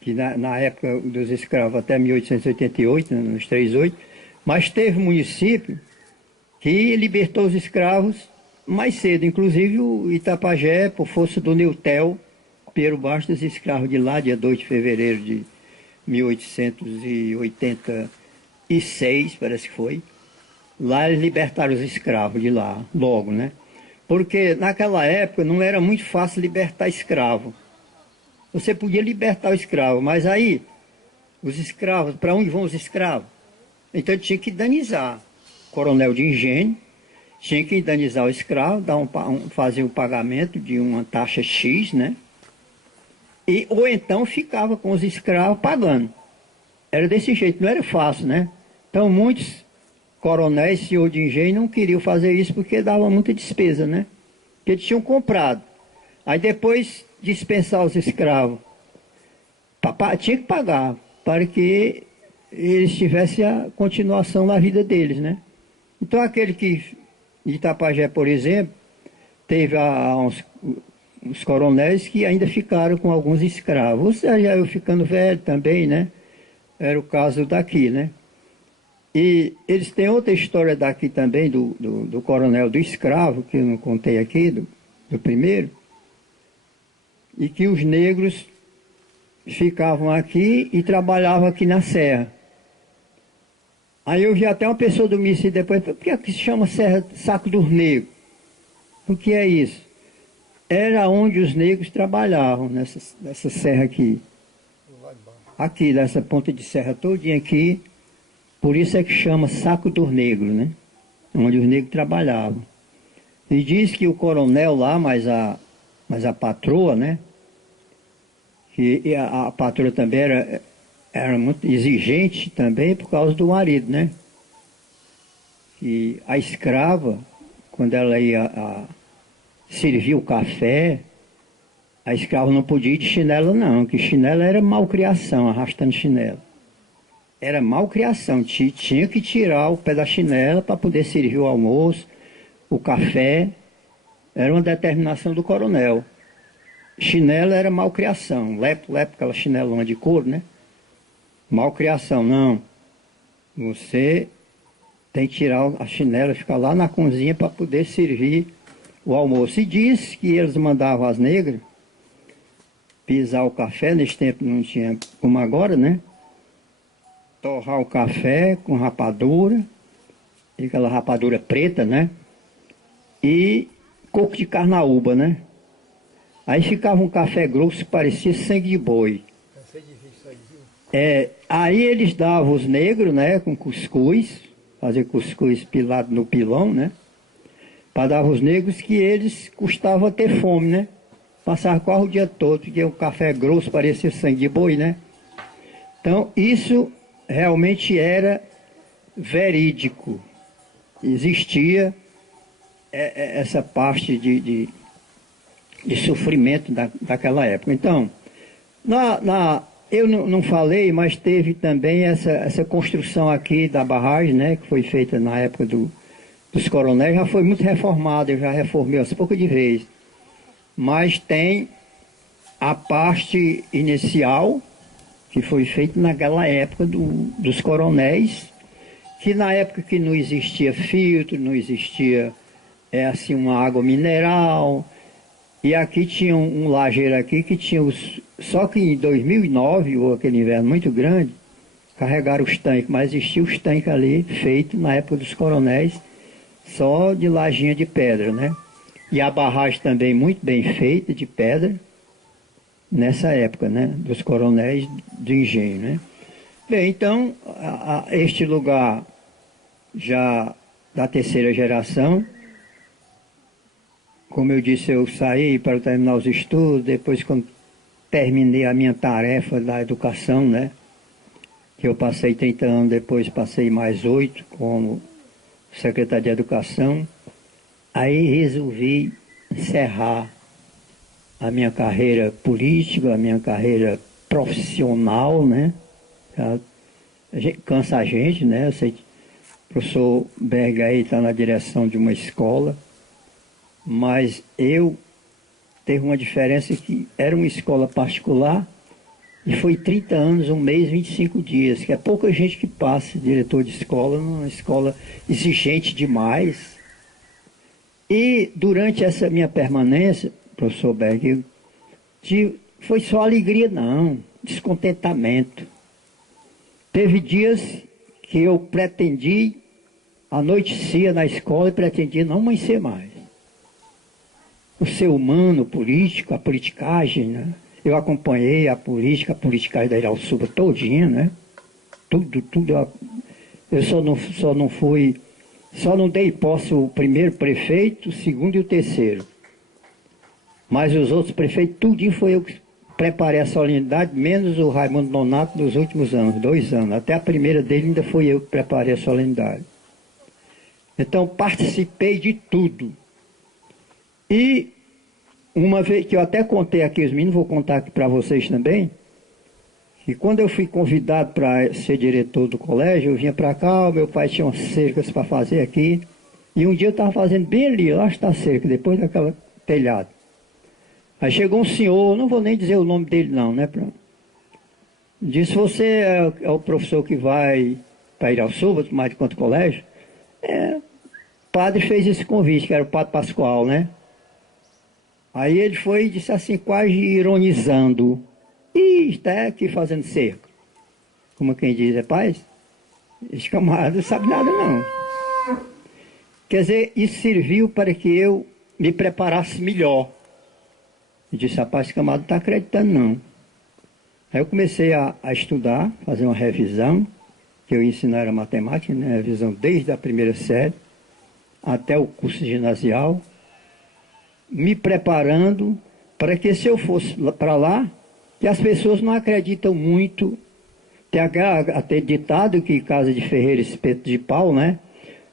que na época dos escravos até 1888, né, nos 38, mas teve um município que libertou os escravos mais cedo, inclusive o Itapajé, por força do Neutel Pinheiro Bastos, escravo de lá, dia 2 de fevereiro de 1888, 1906, parece que foi. Lá eles libertaram os escravos de lá, logo, né? Porque naquela época não era muito fácil libertar escravo. Você podia libertar o escravo, mas aí, os escravos, para onde vão os escravos? Então tinha que indenizar. Coronel de engenho tinha que indenizar o escravo, fazer o pagamento de uma taxa X, né? Ou então ficava com os escravos pagando. Era desse jeito, não era fácil, né? Então muitos coronéis, senhor de engenho, não queriam fazer isso porque dava muita despesa, né? Porque eles tinham comprado. Aí depois dispensar os escravos, tinha que pagar para que eles tivessem a continuação na vida deles, né? Então aquele que, de Itapajé, por exemplo, teve uns coronéis que ainda ficaram com alguns escravos. Ou seja, eu ficando velho também, né? Era o caso daqui, né? E eles têm outra história daqui também, do coronel do escravo, que eu não contei aqui, do primeiro, e que os negros ficavam aqui e trabalhavam aqui na serra. Aí eu vi até uma pessoa do Mississippi depois, por que se chama Serra Saco dos Negros? O que é isso? Era onde os negros trabalhavam, nessa serra aqui. Aqui, nessa ponta de serra todinha aqui, por isso é que chama Saco dos Negros, né? Onde os negros trabalhavam. E diz que o coronel lá, mas a patroa, né? E a patroa também era muito exigente também por causa do marido, né? E a escrava, quando ela ia servir o café, a escrava não podia ir de chinelo não, que chinelo era malcriação, arrastando chinelo. Era malcriação, tinha que tirar o pé da chinela para poder servir o almoço, o café. Era uma determinação do coronel. Chinelo era malcriação, lepo, aquela chinelona de couro, né? Malcriação, não. Você tem que tirar a chinela, ficar lá na cozinha para poder servir o almoço. E diz que eles mandavam as negras pisar o café, nesse tempo não tinha como agora, né? Torrar o café com rapadura, aquela rapadura preta, né? E coco de carnaúba, né? Aí ficava um café grosso que parecia sangue de boi. Aí eles davam os negros, né? Com cuscuz, fazer cuscuz pilado no pilão, né? Para dar aos negros que eles custavam ter fome, né? Passavam quase o dia todo, porque o café grosso parecia sangue de boi, né? Então, isso realmente era verídico. Existia essa parte de sofrimento daquela época. Então, eu não falei, mas teve também essa construção aqui da barragem, né? Que foi feita na época dos coronéis, já foi muito reformada, eu já reformei aos poucos de vez. Mas tem a parte inicial, que foi feita naquela época dos coronéis, que na época que não existia filtro, não existia assim uma água mineral, e aqui tinha um lajeiro aqui que tinha só que em 2009, ou aquele inverno muito grande, carregaram os tanques, mas existia os tanques ali feitos na época dos coronéis, só de lajinha de pedra, né? E a barragem também muito bem feita, de pedra, nessa época, né? Dos coronéis do engenho, né? Bem, então, este lugar já da terceira geração, como eu disse, eu saí para terminar os estudos, depois quando terminei a minha tarefa da educação, né? Que eu passei 30 anos, depois passei mais 8 como secretário de Educação. Aí resolvi encerrar a minha carreira política, a minha carreira profissional, né? Cansa a gente, né? Eu sei que o professor Berg aí está na direção de uma escola, mas eu teve uma diferença que era uma escola particular e foi 30 anos, 1 mês, 25 dias, que é pouca gente que passa diretor de escola, numa escola exigente demais. E durante essa minha permanência, professor Berg, foi só alegria não, descontentamento. Teve dias que eu pretendi, anoitecia na escola e pretendia não amanhecer mais. O ser humano, o político, a politicagem, né? Eu acompanhei a politicagem da Irauçuba todinha, né? Tudo. Eu só não dei posse o primeiro prefeito, o segundo e o terceiro. Mas os outros prefeitos, tudinho foi eu que preparei a solenidade, menos o Raimundo Nonato nos últimos anos, 2 anos. Até a primeira dele ainda foi eu que preparei a solenidade. Então participei de tudo. E uma vez que eu até contei aqui os meninos, vou contar aqui para vocês também, que quando eu fui convidado para ser diretor do colégio, eu vinha para cá, meu pai tinha umas cercas para fazer aqui, e um dia eu estava fazendo bem ali, lá está a cerca, depois daquela telhado. Aí chegou um senhor, não vou nem dizer o nome dele não, né? Disse, você é o professor que vai para Irauçuba, mais de quanto colégio? O padre fez esse convite, que era o padre Pascoal, né? Aí ele foi e disse assim, quase ironizando, está aqui fazendo cerco. Como quem diz, rapaz, esse camarada não sabe nada não. Quer dizer, isso serviu para que eu me preparasse melhor. Eu disse, rapaz, esse camarada não está acreditando não. Aí eu comecei a estudar, fazer uma revisão, que eu ensinar a matemática, né? Revisão desde a primeira série até o curso ginasial, me preparando para que se eu fosse para lá, que as pessoas não acreditam muito. Tem até ditado que casa de ferreiro espeto de pau, né?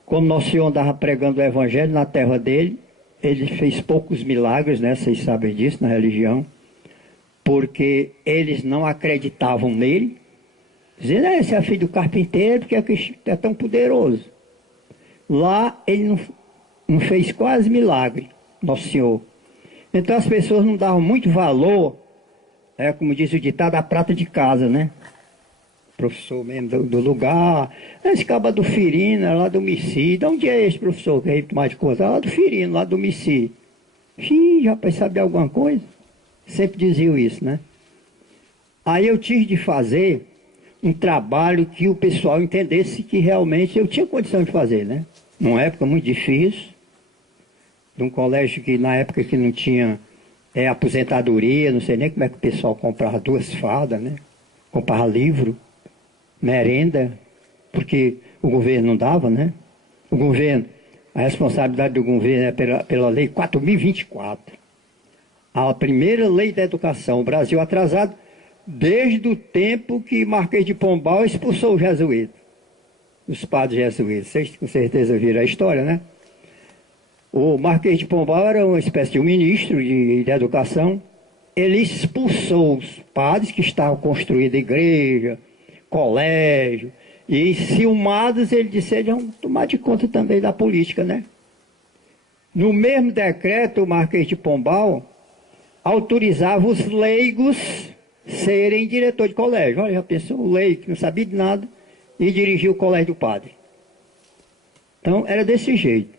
Quando Nosso Senhor andava pregando o evangelho na terra dele, ele fez poucos milagres, né? Vocês sabem disso na religião, porque eles não acreditavam nele, dizendo, esse é filho do carpinteiro, porque é tão poderoso. Lá ele não fez quase milagre, Nosso Senhor. Então as pessoas não davam muito valor, como diz o ditado, à prata de casa, né? Professor mesmo do lugar, esse caba do Firino, lá do Mici. De onde é esse professor que é mais de coisa? Lá do Firino, lá do Mici. Rapaz, sabe alguma coisa? Sempre diziam isso, né? Aí eu tive de fazer um trabalho que o pessoal entendesse que realmente eu tinha condição de fazer, né? Numa época muito difícil, de um colégio que na época que não tinha aposentadoria, não sei nem como é que o pessoal comprava 2 fardas, né? Comprava livro, merenda, porque o governo não dava, né? O governo, a responsabilidade do governo é pela lei 4.024. A primeira lei da educação, o Brasil atrasado desde o tempo que Marquês de Pombal expulsou os jesuítas, os padres jesuítas. Vocês com certeza viram a história, né? O Marquês de Pombal era uma espécie de um ministro de educação. Ele expulsou os padres que estavam construindo igreja, colégio, e ciumados ele disse, eles vão tomar de conta também da política, né? No mesmo decreto, o Marquês de Pombal autorizava os leigos serem diretor de colégio. Olha, já pensou, o leigo que não sabia de nada e dirigia o colégio do padre. Então, era desse jeito.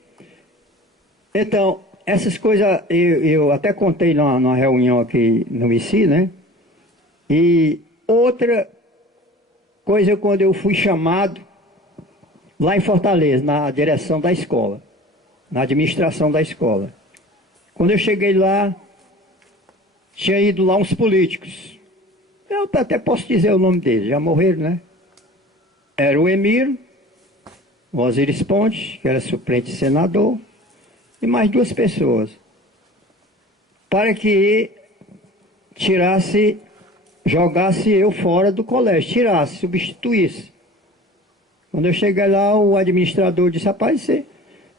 Então, essas coisas, eu até contei numa reunião aqui no ICI, né? E outra coisa, quando eu fui chamado lá em Fortaleza, na direção da escola, na administração da escola. Quando eu cheguei lá, tinha ido lá uns políticos. Eu até posso dizer o nome deles, já morreram, né? Era o Emiro, o Osiris Pontes, que era suplente senador, e mais 2 pessoas, para que jogasse eu fora do colégio, substituísse. Quando eu cheguei lá, o administrador disse, rapaz, tem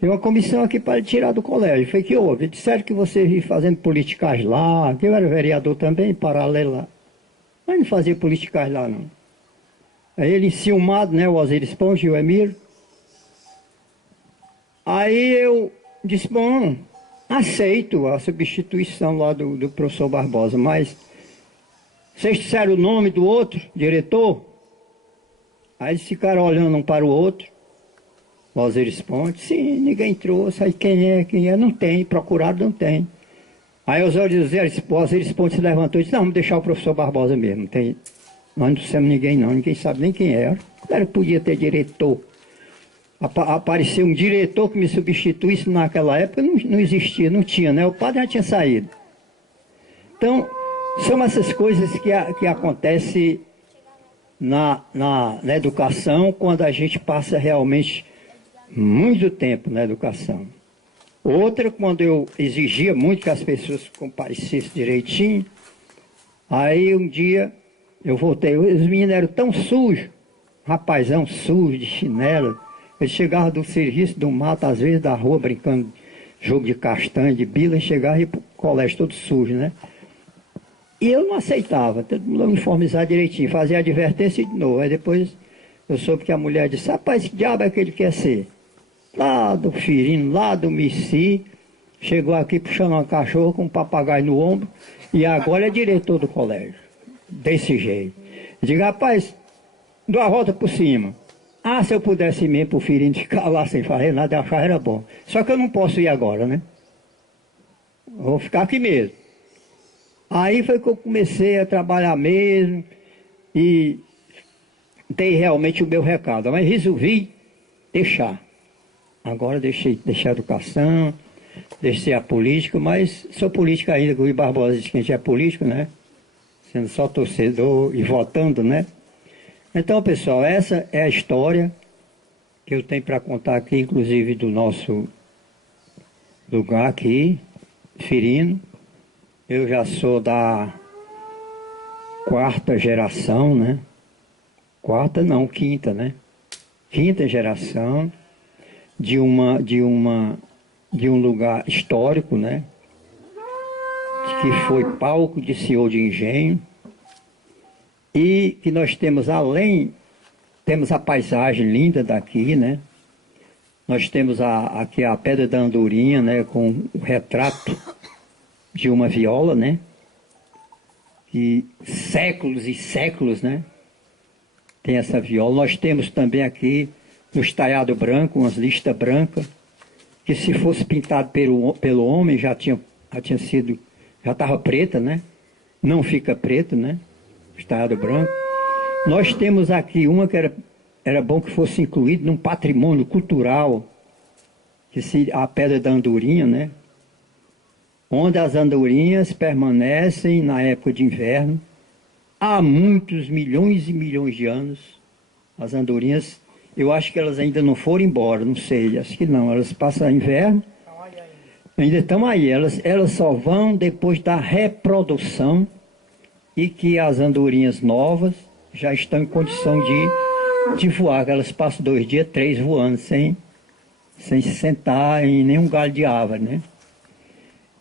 uma comissão aqui para tirar do colégio. Foi que houve? Disseram que você ia fazendo politicagem lá, que eu era vereador também, paralelo lá. Mas não fazia politicagem lá, não. Aí ele enciumado, né, o Osiris Ponte e o Emiro. Aí eu disse, bom, aceito a substituição lá do professor Barbosa, mas vocês disseram o nome do outro diretor? Aí eles ficaram olhando um para o outro. O Osiris Ponte, sim, ninguém trouxe. Aí quem é? Não tem, procurado não tem. Aí o Osiris Ponte se levantou e disse, não, vamos deixar o professor Barbosa mesmo, Nós não dissemos ninguém não, ninguém sabe nem quem era. Era que podia ter diretor. Apareceu um diretor que me substituísse naquela época, não existia, não tinha, né? O padre já tinha saído. Então, são essas coisas que acontecem na educação quando a gente passa realmente muito tempo na educação. Outra, quando eu exigia muito que as pessoas comparecessem direitinho, aí um dia eu voltei, os meninos eram tão sujos, rapazão sujo, de chinelo, eles chegavam do serviço, do mato, às vezes da rua, brincando jogo de castanha, de bila, e chegavam e iam pro colégio todo sujo, né? E eu não aceitava, todo mundo uniformizar direitinho, fazia advertência de novo. Aí depois eu soube que a mulher disse, rapaz, que diabo é que ele quer ser? Lá do Firino, lá do Missi, chegou aqui puxando uma cachorra com um papagaio no ombro, e agora é diretor do colégio. Desse jeito. Eu digo, rapaz, dou a volta por cima. Ah, se eu pudesse ir mesmo pro Firino ficar lá sem fazer nada, eu achava era bom. Só que eu não posso ir agora, né? Eu vou ficar aqui mesmo. Aí foi que eu comecei a trabalhar mesmo e dei realmente o meu recado. Mas resolvi deixar. Agora deixei a educação, deixei a política, mas sou político ainda, que o Rui Barbosa disse que a gente é político, né? Sendo só torcedor e votando, né? Então, pessoal, essa é a história que eu tenho para contar aqui, inclusive do nosso lugar aqui, Firino. Eu já sou da quarta geração, né? Quarta não, quinta, né? Quinta geração de um lugar histórico, né? Que foi palco de senhor de engenho. E que nós temos temos a paisagem linda daqui, né? Nós temos aqui a Pedra da Andorinha, né? Com o retrato de uma viola, né? E séculos e séculos, né? Tem essa viola. Nós temos também aqui no estaiado branco, umas listas brancas, que se fosse pintado pelo homem já estava preta, né? Não fica preto, né? Estaiado branco. Nós temos aqui uma que era bom que fosse incluído num patrimônio cultural, a Pedra da Andorinha, né? Onde as andorinhas permanecem na época de inverno, há muitos milhões e milhões de anos. As andorinhas, eu acho que elas ainda não foram embora, não sei, acho que não, elas passam inverno, ainda estão aí, elas só vão depois da reprodução e que as andorinhas novas já estão em condição de voar, elas passam 2 dias, 3 voando, sem se sentar em nenhum galho de árvore, né?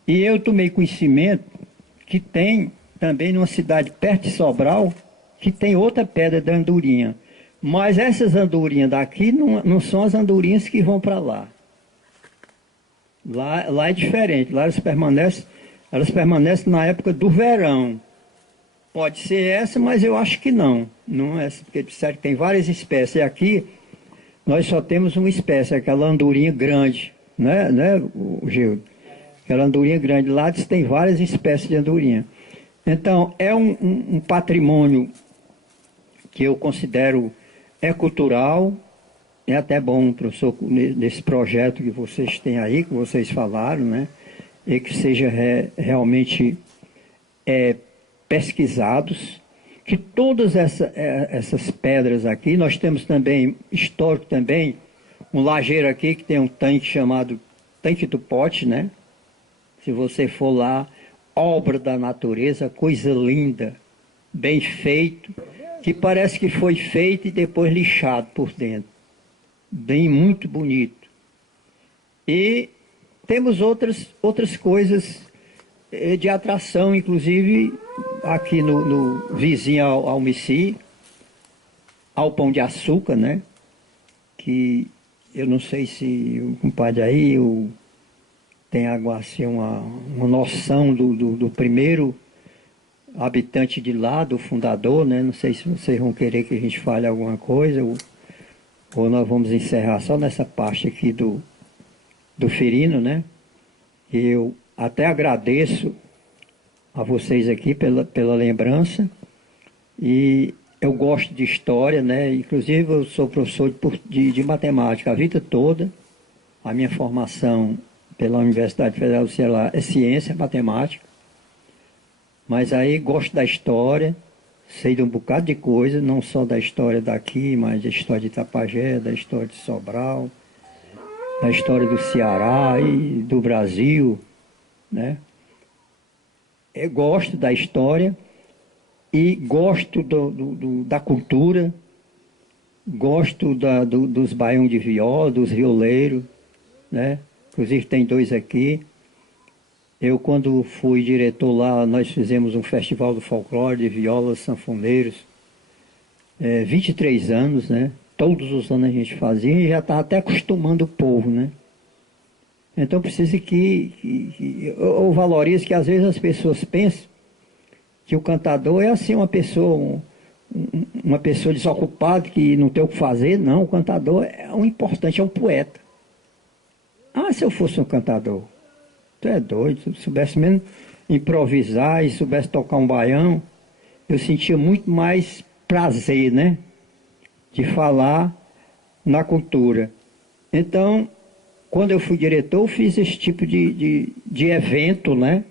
E eu tomei conhecimento que tem também numa cidade perto de Sobral, que tem outra pedra da andorinha. Mas essas andorinhas daqui não são as andorinhas que vão para lá. Lá é diferente, lá elas permanecem na época do verão. Pode ser essa, mas eu acho que não. Não é essa, porque disseram que tem várias espécies. E aqui nós só temos uma espécie, aquela andorinha grande, né, Gil? Aquela andorinha grande. Lá tem várias espécies de andorinha. Então, é um patrimônio que eu considero cultural. É até bom, professor, nesse projeto que vocês têm aí, que vocês falaram, né? E que seja realmente pesquisados, que todas essas pedras aqui, nós temos também, histórico também, um lajeiro aqui que tem um tanque chamado Tanque do Pote, né? Se você for lá, obra da natureza, coisa linda, bem feito, que parece que foi feito e depois lixado por dentro. Bem, muito bonito. E temos outras coisas de atração, inclusive aqui no vizinho ao Missi, ao Pão de Açúcar, né? Que eu não sei se o compadre aí tem assim, uma noção do primeiro habitante de lá, do fundador, né? Não sei se vocês vão querer que a gente fale alguma coisa, ou nós vamos encerrar só nessa parte aqui do Firino, né? Eu até agradeço a vocês aqui pela lembrança e eu gosto de história, né? Inclusive eu sou professor de matemática a vida toda. A minha formação pela Universidade Federal do Ceará é ciência, matemática. Mas aí gosto da história, sei de um bocado de coisa, não só da história daqui, mas da história de Itapajé, da história de Sobral, da história do Ceará e do Brasil, né? Eu gosto da história e gosto da cultura, gosto dos baiões de viola, dos violeiros, né? Inclusive tem 2 aqui. Eu, quando fui diretor lá, nós fizemos um festival do folclore de violas, sanfoneiros, 23 anos, né? Todos os anos a gente fazia e já estava até acostumando o povo, né? Então precisa que eu valorizo que às vezes as pessoas pensam que o cantador é assim uma pessoa desocupada que não tem o que fazer. Não, o cantador é um importante, é um poeta. Ah, se eu fosse um cantador, tu é doido, se eu soubesse mesmo improvisar e soubesse tocar um baião, eu sentia muito mais prazer, né? De falar na cultura. Então, quando eu fui diretor, eu fiz esse tipo de evento, né?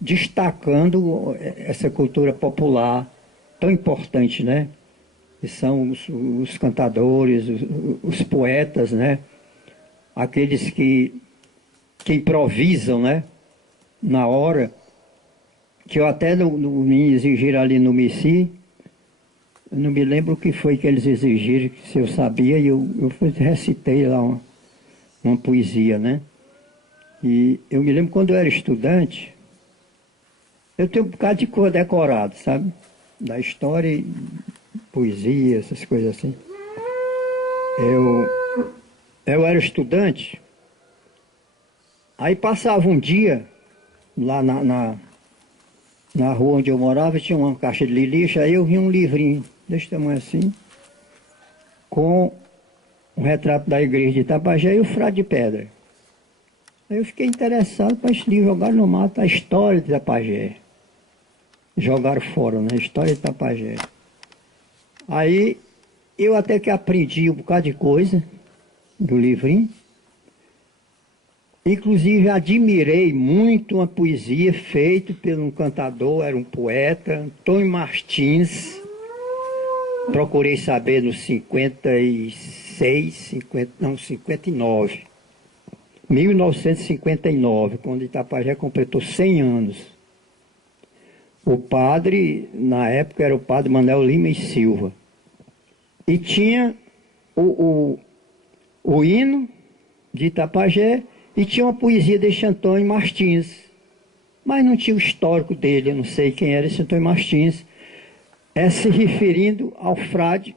Destacando essa cultura popular tão importante, né? Que são os cantadores, os poetas, né? Aqueles que improvisam, né? Na hora, que eu até me exigiram ali no Messi, eu não me lembro o que foi que eles exigiram, se eu sabia, e eu recitei lá uma poesia, né? E eu me lembro quando eu era estudante, eu tenho um bocado de cor decorado, sabe? Da história e poesia, essas coisas assim. Eu era estudante, aí passava um dia, lá na rua onde eu morava, tinha uma caixa de lixo, aí eu vi um livrinho, desse tamanho assim, com o retrato da igreja de Itapajé e o frade de pedra. Aí eu fiquei interessado para esse livro, jogaram no mato a história de Itapajé. Jogaram fora, né? A história de Itapajé. Aí eu até que aprendi um bocado de coisa do livrinho. Inclusive admirei muito uma poesia feita por um cantador, era um poeta, Antônio Martins. Procurei saber nos 59. 1959, quando Itapajé completou 100 anos. O padre, na época, era o padre Manuel Lima e Silva. E tinha o hino de Itapajé e tinha uma poesia desse Antônio Martins. Mas não tinha o histórico dele, eu não sei quem era esse Antônio Martins. Se referindo ao frade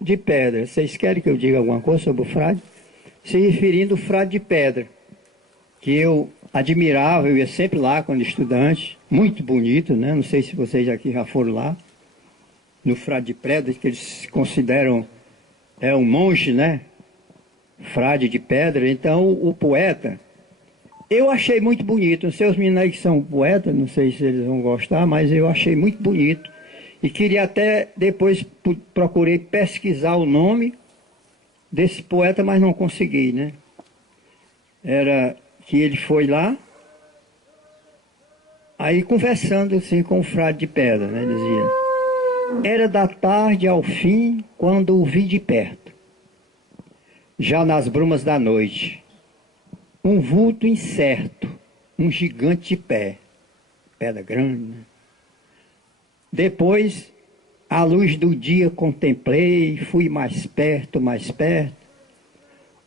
de pedra. Vocês querem que eu diga alguma coisa sobre o frade? Se referindo ao frade de pedra, que eu admirava, eu ia sempre lá quando estudante, muito bonito, né? Não sei se vocês aqui já foram lá, no frade de pedra, que eles consideram um monge, né? Frade de pedra. Então o poeta, eu achei muito bonito. Não sei os meninos aí que são poetas, não sei se eles vão gostar, mas eu achei muito bonito. E queria até, depois procurei pesquisar o nome desse poeta, mas não consegui, né? Era que ele foi lá, aí conversando assim com o frade de pedra, né? Dizia: era da tarde ao fim, quando o vi de perto, já nas brumas da noite, um vulto incerto, um gigante de pé, pedra grande, né? Depois, à luz do dia contemplei, fui mais perto,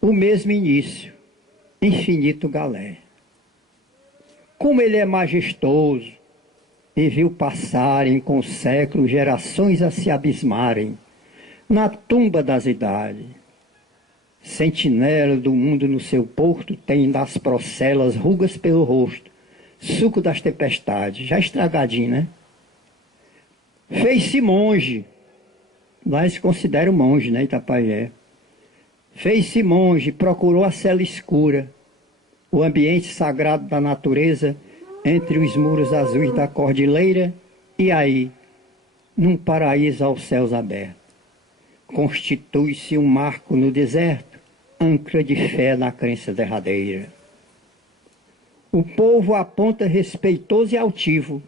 o mesmo início, infinito galé. Como ele é majestoso, e viu passarem com séculos gerações a se abismarem na tumba das idades. Sentinela do mundo no seu porto tem das procelas rugas pelo rosto, suco das tempestades, já estragadinho, né? Fez-se monge, lá eles consideram monge, né, Itapajé. Fez-se monge, procurou a cela escura, o ambiente sagrado da natureza, entre os muros azuis da cordilheira, e aí, num paraíso aos céus abertos. Constitui-se um marco no deserto, âncora de fé na crença derradeira. O povo aponta respeitoso e altivo,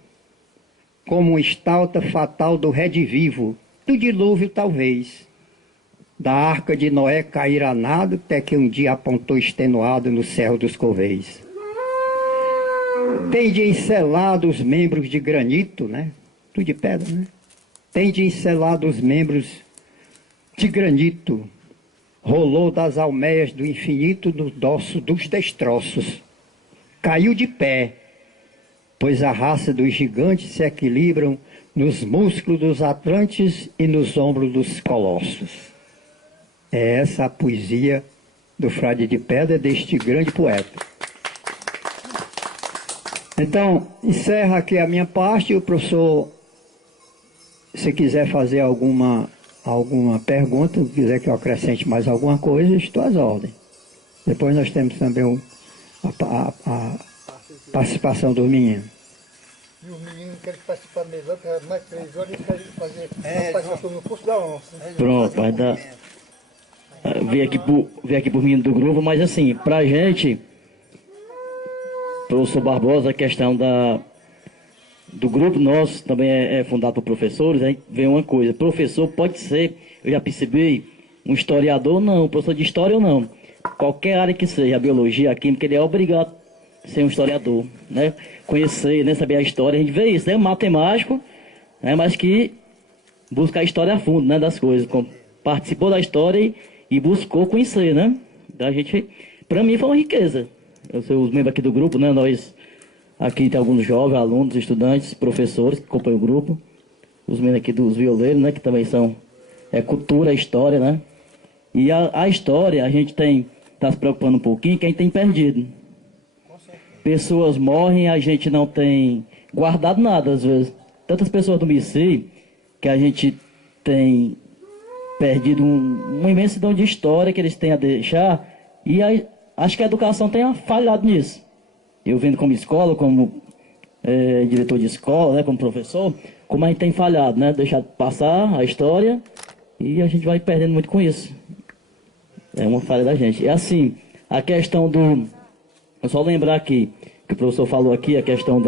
como uma estalta fatal do redivivo, do dilúvio talvez. Da arca de Noé cairá nada, até que um dia apontou extenuado no céu dos coveis. Tem de encelado os membros de granito, né? Tudo de pedra, né? Tem de encelado os membros de granito. Rolou das almeias do infinito no dorso dos destroços. Caiu de pé, pois a raça dos gigantes se equilibram nos músculos dos atlantes e nos ombros dos colossos. É essa a poesia do Frade de Pedra, deste grande poeta. Então, encerra aqui a minha parte. O professor, se quiser fazer alguma pergunta, se quiser que eu acrescente mais alguma coisa, estou às ordens. Depois nós temos também a participação do menino. E os meninos querem participar mesmo, porque é mais 3 horas eles querem fazer a participação no curso da onça. Pronto, vai dar. Vir aqui por menino do grupo, mas assim, pra gente, professor Barbosa, a questão do grupo nosso também é fundado por professores. Aí vem uma coisa: professor pode ser, eu já percebi, um historiador não, professor de história ou não. Qualquer área que seja, a biologia, a química, ele é obrigado a ser um historiador, né? Conhecer, né? Saber a história, a gente vê isso, né? Um matemático, né? Mas que busca a história a fundo, né? Das coisas, participou da história e buscou conhecer, né? Da gente, para mim foi uma riqueza. Eu sou os membros aqui do grupo, né? Nós aqui tem alguns jovens, alunos, estudantes, professores que acompanham o grupo. Os membros aqui dos violeiros, né? Que também são cultura, história, né? E a história, a gente está se preocupando um pouquinho, que a gente tem perdido. Pessoas morrem, a gente não tem guardado nada, às vezes. Tantas pessoas do MICI que a gente tem perdido uma imensidão de história que eles têm a deixar, e acho que a educação tem falhado nisso. Eu vendo como escola, como diretor de escola, né, como professor, como a gente tem falhado, né? Deixar passar a história e a gente vai perdendo muito com isso. É uma falha da gente. É assim, a questão do... É só lembrar aqui, que o professor falou aqui, a questão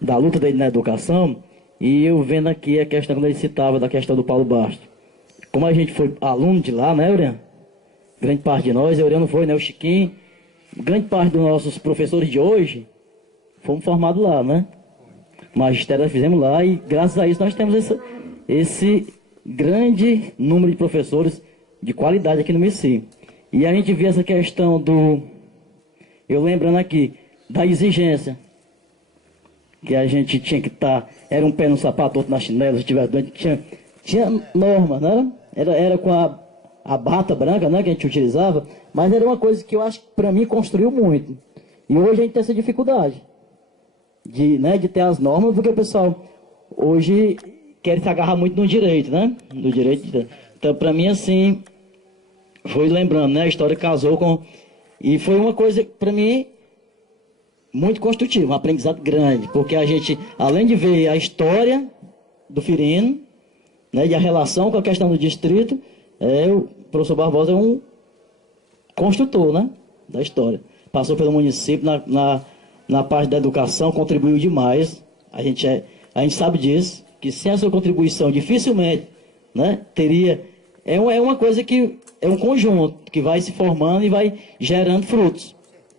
da luta dele na educação, e eu vendo aqui a questão, quando ele citava da questão do Paulo Bastos. Como a gente foi aluno de lá, né, Euriano? Grande parte de nós, Euriano foi, né, o Chiquinho, grande parte dos nossos professores de hoje, fomos formados lá, né? Magistério fizemos lá, e graças a isso nós temos esse grande número de professores de qualidade aqui no MICI. E a gente vê essa questão eu lembrando aqui, da exigência, que a gente tinha que estar, era um pé no sapato, outro na chinela, se tivesse doente, tinha norma, né? Era com a bata branca, né, que a gente utilizava, mas era uma coisa que eu acho que para mim construiu muito. E hoje a gente tem essa dificuldade de ter as normas, porque o pessoal hoje quer se agarrar muito no direito, né? No direito. Então, para mim, assim, foi lembrando, né? A história casou com... E foi uma coisa, para mim, muito construtiva, um aprendizado grande, porque a gente, além de ver a história do Firino, né, e a relação com a questão do distrito, o professor Barbosa é um construtor, né, da história. Passou pelo município, na parte da educação, contribuiu demais. A gente sabe disso, que sem a sua contribuição, dificilmente, né, teria... É uma coisa que é um conjunto que vai se formando e vai gerando frutos.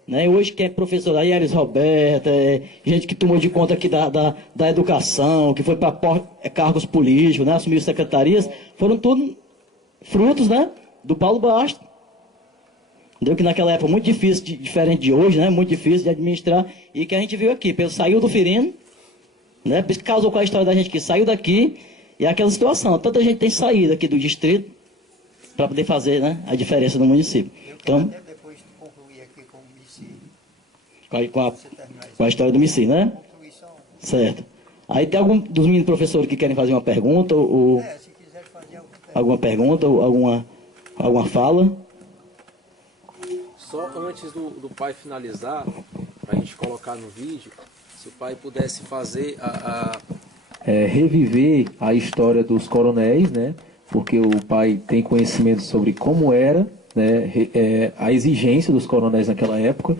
Né? Hoje que é professor aí, Elis Roberta, gente que tomou de conta aqui da educação, que foi para cargos políticos, né? Assumiu secretarias, foram tudo frutos, né? Do Paulo Bastos. Entendeu? Que naquela época muito difícil, diferente de hoje, né? Muito difícil de administrar, e que a gente viu aqui, saiu do Firino, né? Casou com a história da gente que saiu daqui, e aquela situação, tanta gente tem saído aqui do distrito para poder fazer, né, a diferença no município. Então, até depois concluir aqui com o MICI. Com a história do MICI, né? Certo. Aí tem algum dos meninos professores que querem fazer uma pergunta, ou se quiser fazer alguma pergunta, ou alguma fala? Só antes do pai finalizar, para a gente colocar no vídeo, se o pai pudesse fazer reviver a história dos coronéis, né? Porque o pai tem conhecimento sobre como era, né, a exigência dos coronéis naquela época.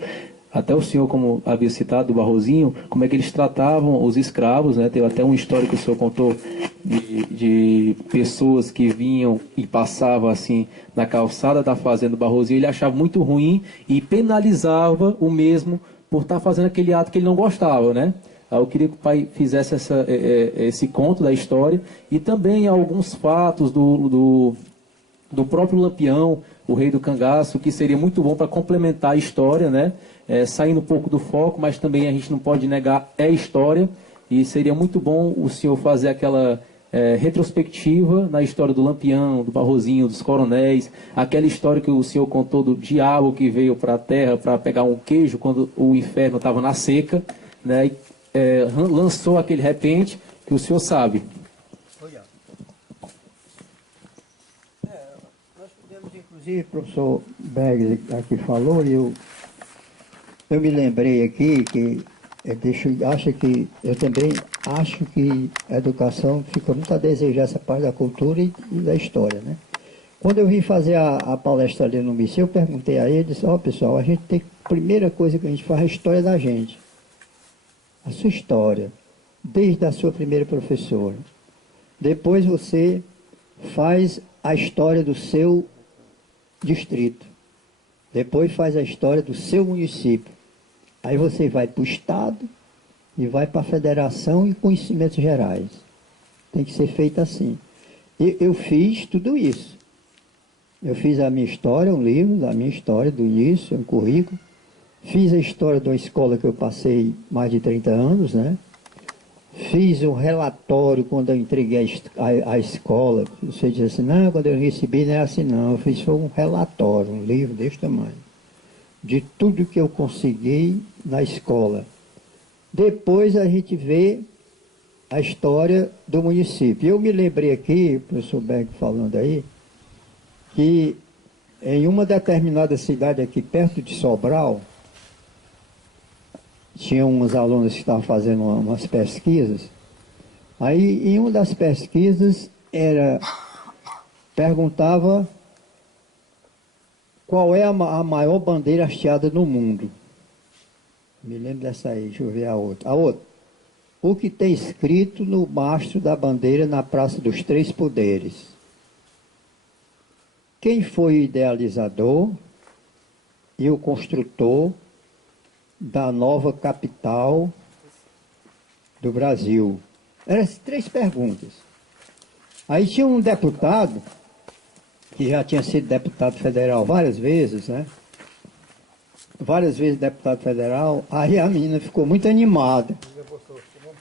Até o senhor, como havia citado, do Barrozinho, como é que eles tratavam os escravos, né? Teve até uma história que o senhor contou de pessoas que vinham e passavam assim na calçada da fazenda do Barrozinho, ele achava muito ruim e penalizava o mesmo por estar fazendo aquele ato que ele não gostava, né? Eu queria que o pai fizesse esse conto da história e também alguns fatos do próprio Lampião, o rei do cangaço, que seria muito bom para complementar a história, né? Saindo um pouco do foco, mas também a gente não pode negar, é história, e seria muito bom o senhor fazer aquela retrospectiva na história do Lampião, do Barrozinho, dos coronéis, aquela história que o senhor contou do diabo que veio para a terra para pegar um queijo quando o inferno estava na seca, né? E, lançou aquele repente que o senhor sabe. Nós podemos, inclusive, o professor Berg aqui falou, e eu me lembrei aqui que eu também acho que a educação fica muito a desejar essa parte da cultura e da história, né? Quando eu vim fazer a palestra ali no MIC, eu perguntei a eles, pessoal, a gente tem, a primeira coisa que a gente faz é a história da gente. A sua história, desde a sua primeira professora. Depois você faz a história do seu distrito. Depois faz a história do seu município. Aí você vai para o Estado e vai para a Federação e Conhecimentos Gerais. Tem que ser feito assim. Eu fiz tudo isso. Eu fiz a minha história, um livro da minha história, do início, um currículo. Fiz a história de uma escola que eu passei mais de 30 anos, né? Fiz um relatório quando eu entreguei a escola. Você diz assim, não, quando eu recebi não é assim não. Eu fiz um relatório, um livro desse tamanho, de tudo que eu consegui na escola. Depois a gente vê a história do município. Eu me lembrei aqui, o professor Berg falando aí, que em uma determinada cidade aqui perto de Sobral, tinha uns alunos que estavam fazendo umas pesquisas. Aí, em uma das pesquisas, perguntava qual é a maior bandeira hasteada no mundo. Me lembro dessa aí, deixa eu ver a outra. A outra, o que tem escrito no mastro da bandeira na Praça dos Três Poderes? Quem foi o idealizador e o construtor da nova capital do Brasil? Eram as 3 perguntas. Aí tinha um deputado, que já tinha sido deputado federal várias vezes, né? Várias vezes deputado federal. Aí a menina ficou muito animada.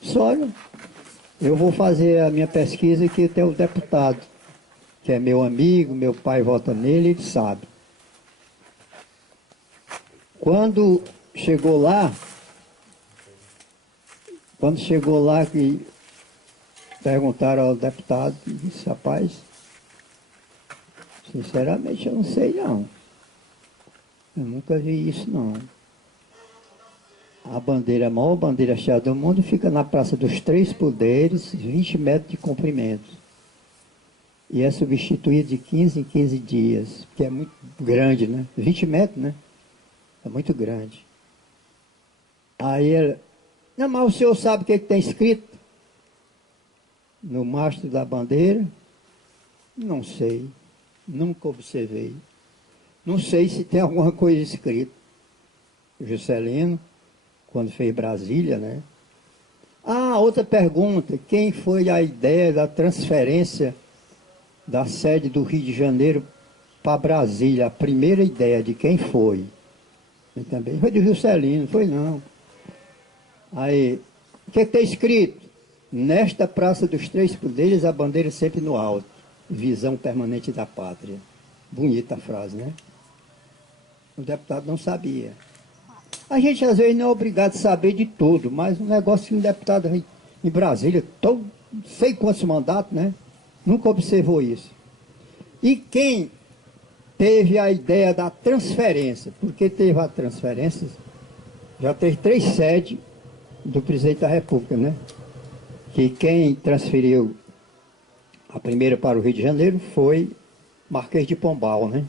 Só, eu vou fazer a minha pesquisa aqui até o deputado, que é meu amigo, meu pai vota nele, ele sabe. Quando chegou lá que perguntaram ao deputado, disse, rapaz, sinceramente eu não sei não. Eu nunca vi isso não. A bandeira, a maior bandeira hasteada do mundo fica na Praça dos Três Poderes, 20 metros de comprimento. E é substituída de 15 em 15 dias, que é muito grande, né? 20 metros, né? É muito grande. Aí ela, não, mas o senhor sabe o que tem escrito no mastro da bandeira? Não sei, nunca observei. Não sei se tem alguma coisa escrita. O Juscelino, quando fez Brasília, né? Ah, outra pergunta, quem foi a ideia da transferência da sede do Rio de Janeiro para Brasília? A primeira ideia de quem foi? E também foi do Juscelino, não foi não. Aí, o que está escrito? Nesta Praça dos Três Poderes, a bandeira sempre no alto. Visão permanente da pátria. Bonita a frase, né? O deputado não sabia. A gente, às vezes, não é obrigado a saber de tudo, mas um negócio que um deputado em Brasília, não sei quantos mandatos, né? Nunca observou isso. E quem teve a ideia da transferência, porque teve a transferência, já teve 3 sedes do presidente da República, né? que quem transferiu a primeira para o Rio de Janeiro foi Marquês de Pombal, né?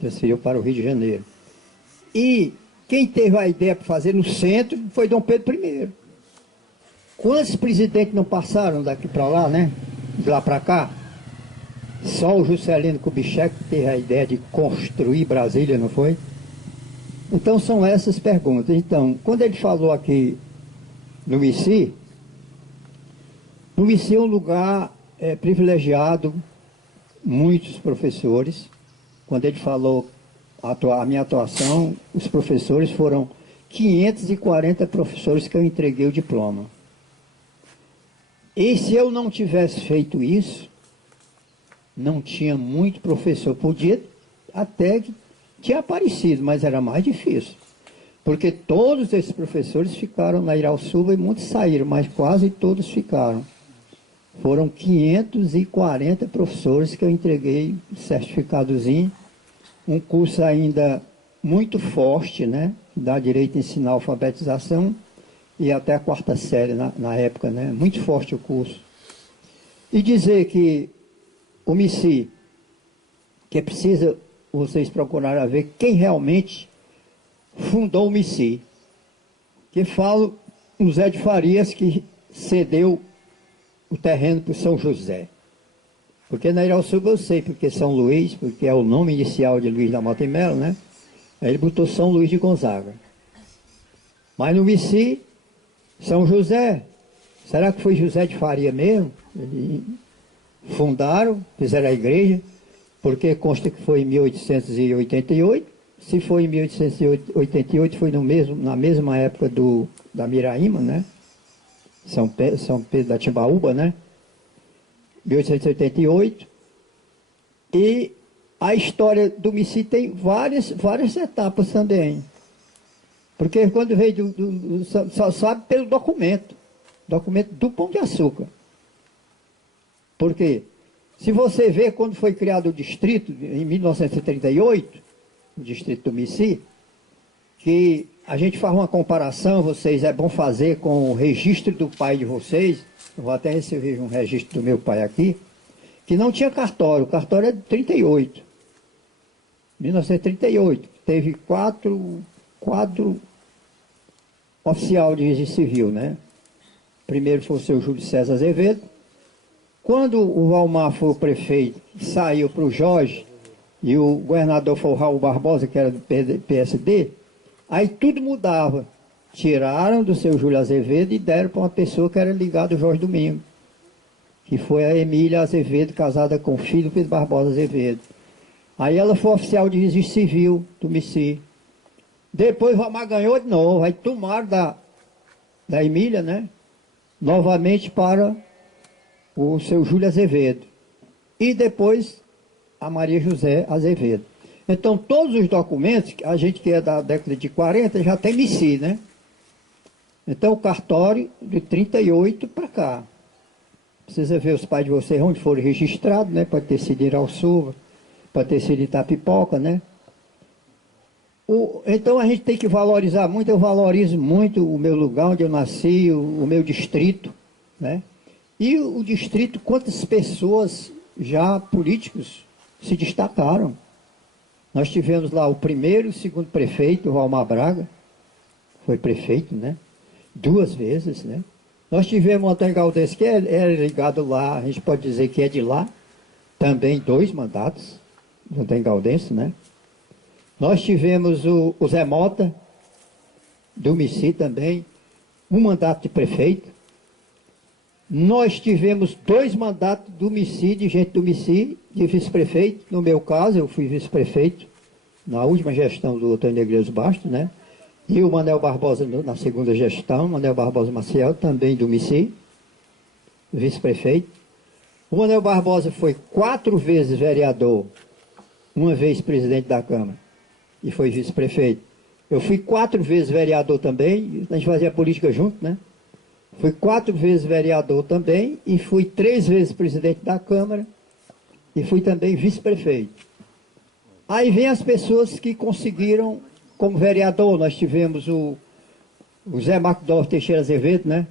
Transferiu para o Rio de Janeiro. E quem teve a ideia para fazer no centro foi Dom Pedro I. Quantos presidentes não passaram daqui para lá, né? De lá para cá? Só o Juscelino Kubitschek teve a ideia de construir Brasília, não foi? Então são essas perguntas. Então, quando ele falou aqui no IC é um lugar privilegiado, muitos professores. Quando ele falou a minha atuação, os professores foram 540 professores que eu entreguei o diploma. E se eu não tivesse feito isso, não tinha muito professor. Podia até que tinha aparecido, mas era mais difícil. Porque todos esses professores ficaram na Irauçuba e muitos saíram, mas quase todos ficaram. Foram 540 professores que eu entreguei certificadozinho. Um curso ainda muito forte, né? Dá direito a ensinar alfabetização e até a 4ª série na época, né? Muito forte o curso. E dizer que o MICI, que é preciso vocês procurarem ver quem realmente fundou o MICI. Que falo o Zé de Farias, que cedeu o terreno para o São José. Porque na Irauçuba eu sei, porque São Luís, porque é o nome inicial de Luiz da Mota e Melo, né? Aí ele botou São Luís de Gonzaga. Mas no MICI, São José, será que foi José de Faria mesmo? Eles fundaram, fizeram a igreja, porque consta que foi em 1888. Se foi em 1888, foi na mesma época da Miraíma, né? São Pedro da Timbaúba, né? 1888. E a história do MICI tem várias etapas também. Porque quando veio só sabe pelo documento do Pão de Açúcar. Porque se você vê quando foi criado o distrito, em 1938, o distrito do MICI, que a gente faz uma comparação, vocês, é bom fazer com o registro do pai de vocês. Eu vou até receber um registro do meu pai aqui, que não tinha cartório. O cartório é de 38. 1938. Teve quatro oficial de registro civil, né? Primeiro foi o seu Júlio César Azevedo. Quando o Valmar foi o prefeito, saiu para o Jorge, e o governador foi o Raul Barbosa, que era do PSD, aí tudo mudava. Tiraram do seu Júlio Azevedo e deram para uma pessoa que era ligada ao Jorge Domingo, que foi a Emília Azevedo, casada com o filho do Pedro Barbosa Azevedo. Aí ela foi oficial de registro civil do MICI. Depois o Valmar ganhou de novo, aí tomaram da Emília, né? Novamente para o seu Júlio Azevedo. E depois a Maria José Azevedo. Então, todos os documentos, a gente que é da década de 40, já tem MICI, né? Então, o cartório de 38 para cá. Precisa ver os pais de vocês onde foram registrados, né? Pode ter sido em Irauçuba, pode ter sido em Itapipoca, né? Então, a gente tem que valorizar muito. Eu valorizo muito o meu lugar onde eu nasci, o meu distrito, né? E o distrito, quantas pessoas já políticos se destacaram. Nós tivemos lá o primeiro e o segundo prefeito, o Valmar Braga, foi prefeito, né? 2 vezes, né? Nós tivemos o Antônio Galdense, que era ligado lá, a gente pode dizer que é de lá, também 2 mandatos, o Antônio Galdense, né? Nós tivemos o Zé Mota, do MICI também, 1 mandato de prefeito. Nós tivemos 2 mandatos do MICI, de gente do MICI, de vice-prefeito. No meu caso, eu fui vice-prefeito na última gestão do Antônio Negreiros Bastos, né? E o Manuel Barbosa na segunda gestão, Manuel Barbosa Maciel, também do MICI, vice-prefeito. O Manuel Barbosa foi 4 vezes vereador, 1 vez presidente da Câmara, e foi vice-prefeito. Eu fui 4 vezes vereador também, a gente fazia política junto, né? Fui 4 vezes vereador também, e fui 3 vezes presidente da Câmara, e fui também vice-prefeito. Aí vem as pessoas que conseguiram, como vereador, nós tivemos o Zé Marco Dor Teixeira Azevedo, né?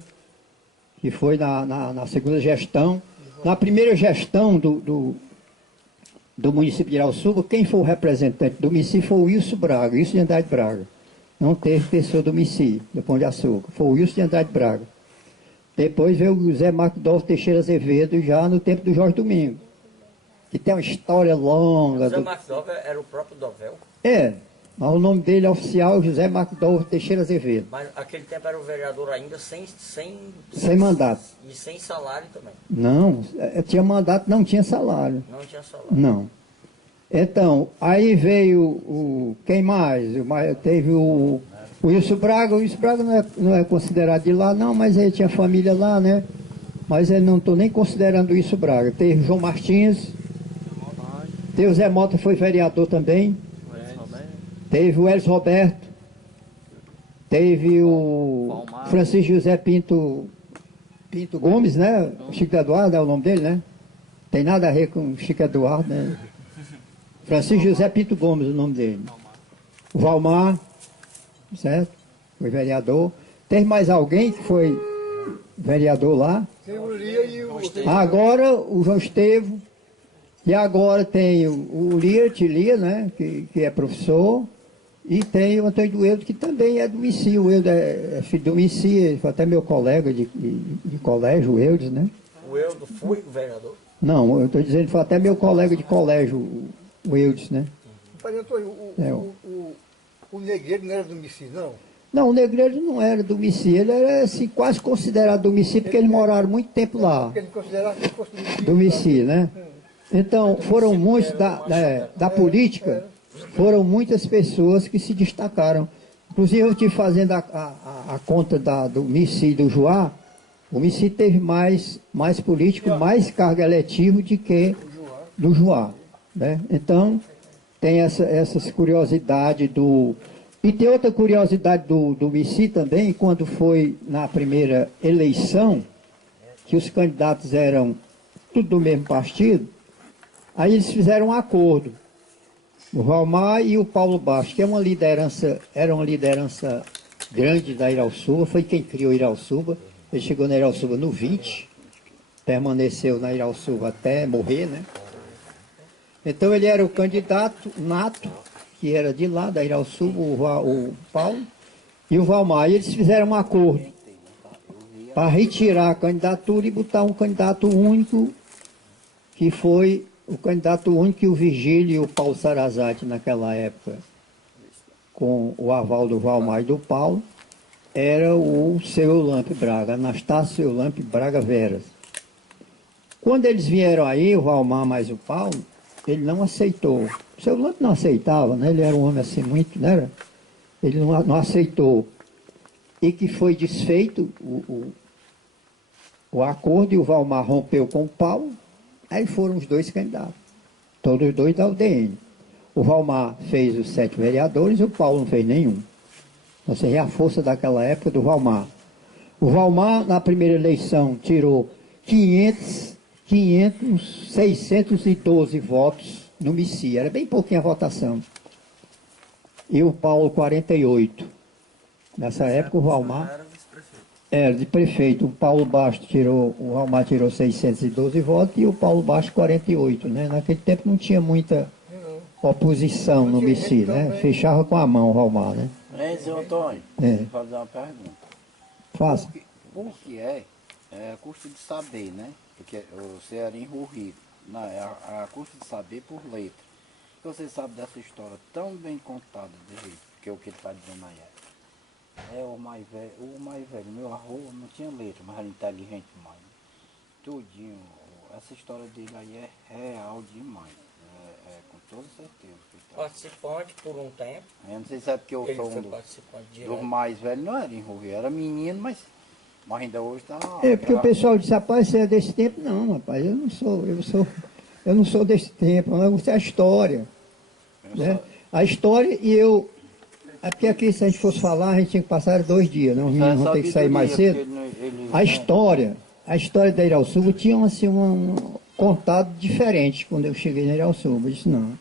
que foi na segunda gestão. Na primeira gestão do município de Irauçuba, quem foi o representante do MICI foi o Wilson Braga, Wilson de Andrade Braga. Não teve pessoa do MICI, do Pão de Açúcar, foi o Wilson de Andrade Braga. Depois veio o José Marco Dolfo Teixeira Azevedo, já no tempo do Jorge Domingo, que tem uma história longa. José Marco Dolfo era o próprio Dovel? É, mas o nome dele oficial é José Marco Dolfo Teixeira Azevedo. Mas naquele tempo era o vereador ainda sem mandato. E sem salário também? Não, tinha mandato, não tinha salário. Não tinha salário? Não. Então, aí veio quem mais? Teve o Wilson Braga. O Wilson Braga não é considerado de lá, não, mas ele tinha família lá, né? Mas ele não estou nem considerando o Wilson Braga. Teve João Martins. Teve o Zé Mota, foi vereador também. Teve o Elis Roberto. Teve o Francisco José Pinto Gomes, né? Chico Eduardo é o nome dele, né? Tem nada a ver com Chico Eduardo, né? Francisco José Pinto Gomes, o nome dele. O Valmar, certo? Foi vereador. Teve mais alguém que foi vereador lá? Tem o Lia e o... Agora o João Estevo. E agora tem o Lia, né? Que é professor. E tem o Antônio do Eudo, que também é do MICI. O Eudo é filho do MICI, foi até meu colega de colégio, o Eudes, né? O Eudo foi vereador? Não, eu estou dizendo que foi até meu colega de colégio, o Eudes, né? Mas, Antônio, o Negreiro não era do MICI, não? Não, o Negreiro não era do MICI, ele era assim, quase considerado do MICI, porque eles moraram muito tempo lá. Porque ele considerava que fosse Do MICI, né? Então, foram muitos da política, foram muitas pessoas que se destacaram. Inclusive, eu estive fazendo a conta do MICI e do Juá. O MICI teve mais político, mais carga eletiva do que do Juá, né? Então, tem essas curiosidades do... E tem outra curiosidade do MICI também, quando foi na primeira eleição, que os candidatos eram tudo do mesmo partido, aí eles fizeram um acordo. O Valmar e o Paulo Baixo, que era uma liderança grande da Irauçuba, foi quem criou Irauçuba. Ele chegou na Irauçuba no 20, permaneceu na Irauçuba até morrer, né? Então ele era o candidato nato, que era de lá, da Irauçuba, o Paulo, e o Valmar. E eles fizeram um acordo para retirar a candidatura e botar um candidato único, que foi o candidato único que o Vigílio e o Paulo Sarazate, naquela época, com o aval do Valmar e do Paulo, era o seu Eulampe Braga, Anastácio Eulampe Braga Veras. Quando eles vieram aí, o Valmar mais o Paulo, ele não aceitou. O seu Eulampe não aceitava, né? Ele era um homem assim muito, né? Ele não aceitou. E que foi desfeito o acordo, e o Valmar rompeu com o Paulo. Aí foram os dois candidatos, todos os dois da UDN. O Valmar fez os 7 vereadores e o Paulo não fez nenhum. Ou seja, é a força daquela época do Valmar. O Valmar, na primeira eleição, tirou 612 votos no MICI. Era bem pouquinha a votação. E o Paulo, 48. Nessa época, o Valmar era de prefeito. O Paulo Baixo o Valmar tirou 612 votos e o Paulo Baixo 48, né? Naquele tempo não tinha muita oposição no MICI, né? Fechava com a mão o Valmar, né? Seu Antônio, vou fazer uma pergunta. Faça. Por que é custo de saber, né? Porque você era em Rio Rico, a custo de saber por letra. Você sabe dessa história tão bem contada de jeito, porque o que ele está dizendo aí o mais velho, meu avô não tinha letra, mas era inteligente demais. Tudinho, essa história dele aí é real demais, com toda certeza. Participante por um tempo. Eu não sei se é porque eu sou um dos mais velhos, não era em Rio, era menino, mas ainda hoje está... Porque o pessoal disse, rapaz, você é desse tempo? Não, rapaz, eu não sou desse tempo, eu gostei da história. Né? A história e eu... É porque aqui, se a gente fosse falar, a gente tinha que passar 2 dias, né? Os meninos vão ter que sair mais cedo. A história da Irauçuba tinha assim, um contado diferente quando eu cheguei na Irauçuba. Eu disse, não,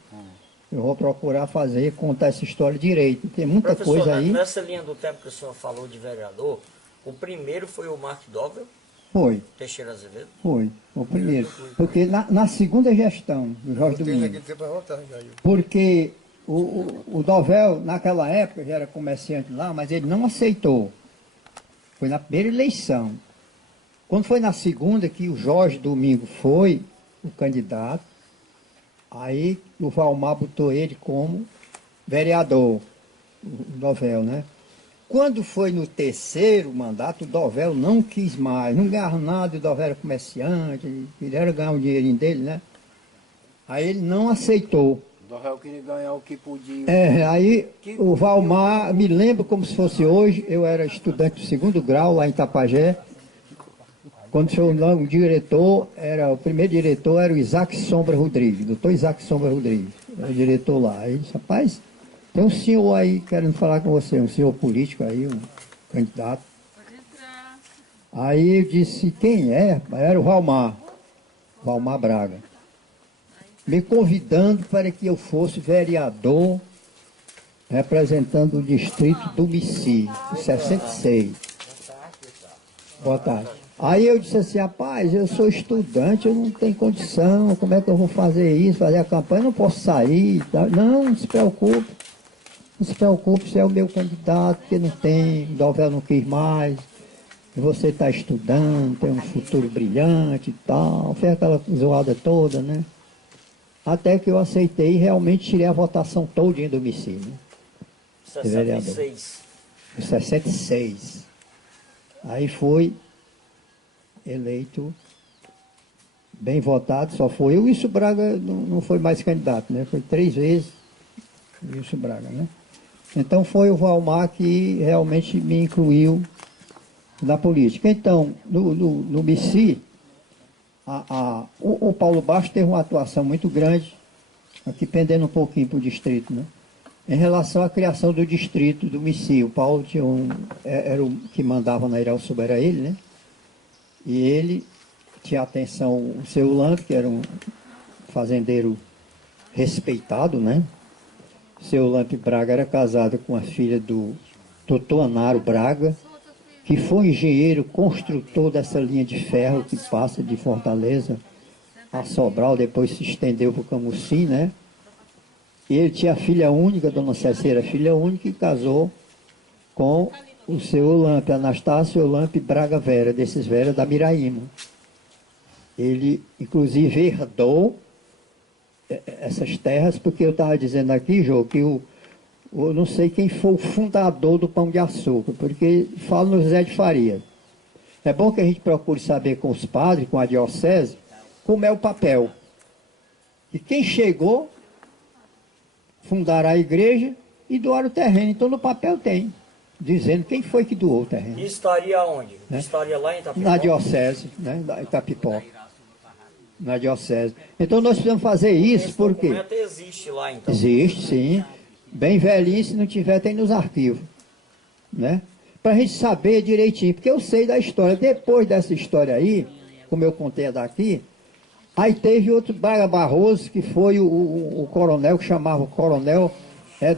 eu vou procurar contar essa história direito. Tem muita coisa aí. Nessa linha do tempo que o senhor falou de vereador, o primeiro foi o Mark Dovel? Foi, Teixeira Azevedo? foi o primeiro. Porque na segunda gestão do Jorge Tem Domingos, naquele tempo para voltar já. porque o Dovel, naquela época, já era comerciante lá, mas ele não aceitou. Foi na primeira eleição. Quando foi na segunda, que o Jorge Domingos foi o candidato, aí o Valmar botou ele como vereador, o Dovel, né? Quando foi no terceiro mandato, o Dovel não quis mais, não ganhava nada, o Dovel era comerciante, ele era ganhar o dinheirinho dele, né? Aí ele não aceitou. O Dorrel queria ganhar o que podia. Aí o Valmar, me lembro como se fosse hoje, eu era estudante do segundo grau lá em Tapajé. Quando chegou lá, o diretor, o primeiro diretor era o Isaac Sombra Rodrigues, doutor Isaac Sombra Rodrigues, era o diretor lá. Aí ele disse, rapaz, tem um senhor aí querendo falar com você, um senhor político aí, um candidato. Aí eu disse, quem é? Era o Valmar Braga, me convidando para que eu fosse vereador representando o distrito do Mici, 66. Boa tarde. Aí eu disse assim, rapaz, eu sou estudante, eu não tenho condição, como é que eu vou fazer isso, fazer a campanha, eu não posso sair. Tá? Não se preocupe, você é o meu candidato, porque não tem, o Dovel não quis mais, você está estudando, tem um futuro brilhante e tal, fez aquela zoada toda, né? Até que eu aceitei e realmente tirei a votação todinha do Mici, né? 66. 66. Aí foi eleito, bem votado, só foi. O Wilson Braga não foi mais candidato, né? Foi 3 vezes o Wilson Braga, né? Então foi o Valmar que realmente me incluiu na política. Então, no Mici, o Paulo Baixo teve uma atuação muito grande, aqui pendendo um pouquinho para o distrito, né? Em relação à criação do distrito do Mici. O Paulo tinha era o que mandava na Irauçuba, era ele, né? E ele tinha atenção, o seu Lamp, que era um fazendeiro respeitado, né? O seu Lamp Braga era casado com a filha do doutor Anaro Braga, que foi engenheiro construtor dessa linha de ferro que passa de Fortaleza a Sobral, depois se estendeu para o Camusim, né? E ele tinha filha única, dona Cecília, filha única, e casou com o seu Olampe, Anastácio Olampe Braga Vera, desses Vera da Miraíma. Ele, inclusive, herdou essas terras, porque eu estava dizendo aqui, Jô, que eu não sei quem foi o fundador do Pão de Açúcar, porque falo no José de Faria. É bom que a gente procure saber com os padres, com a diocese, como é o papel. E quem chegou, fundaram a igreja e doaram o terreno. Então no papel tem, dizendo quem foi que doou o terreno. E estaria onde? Né? Estaria lá em Itapipó? Na diocese, né? Da Itapipó. Na diocese. Então nós precisamos fazer isso porque... Esse documento existe lá, então? Existe, sim. Bem velhinho, se não tiver, tem nos arquivos. Né? Para a gente saber direitinho, porque eu sei da história. Depois dessa história aí, como eu contei daqui, aí teve outro Braga Barroso, que foi o coronel, que chamava o coronel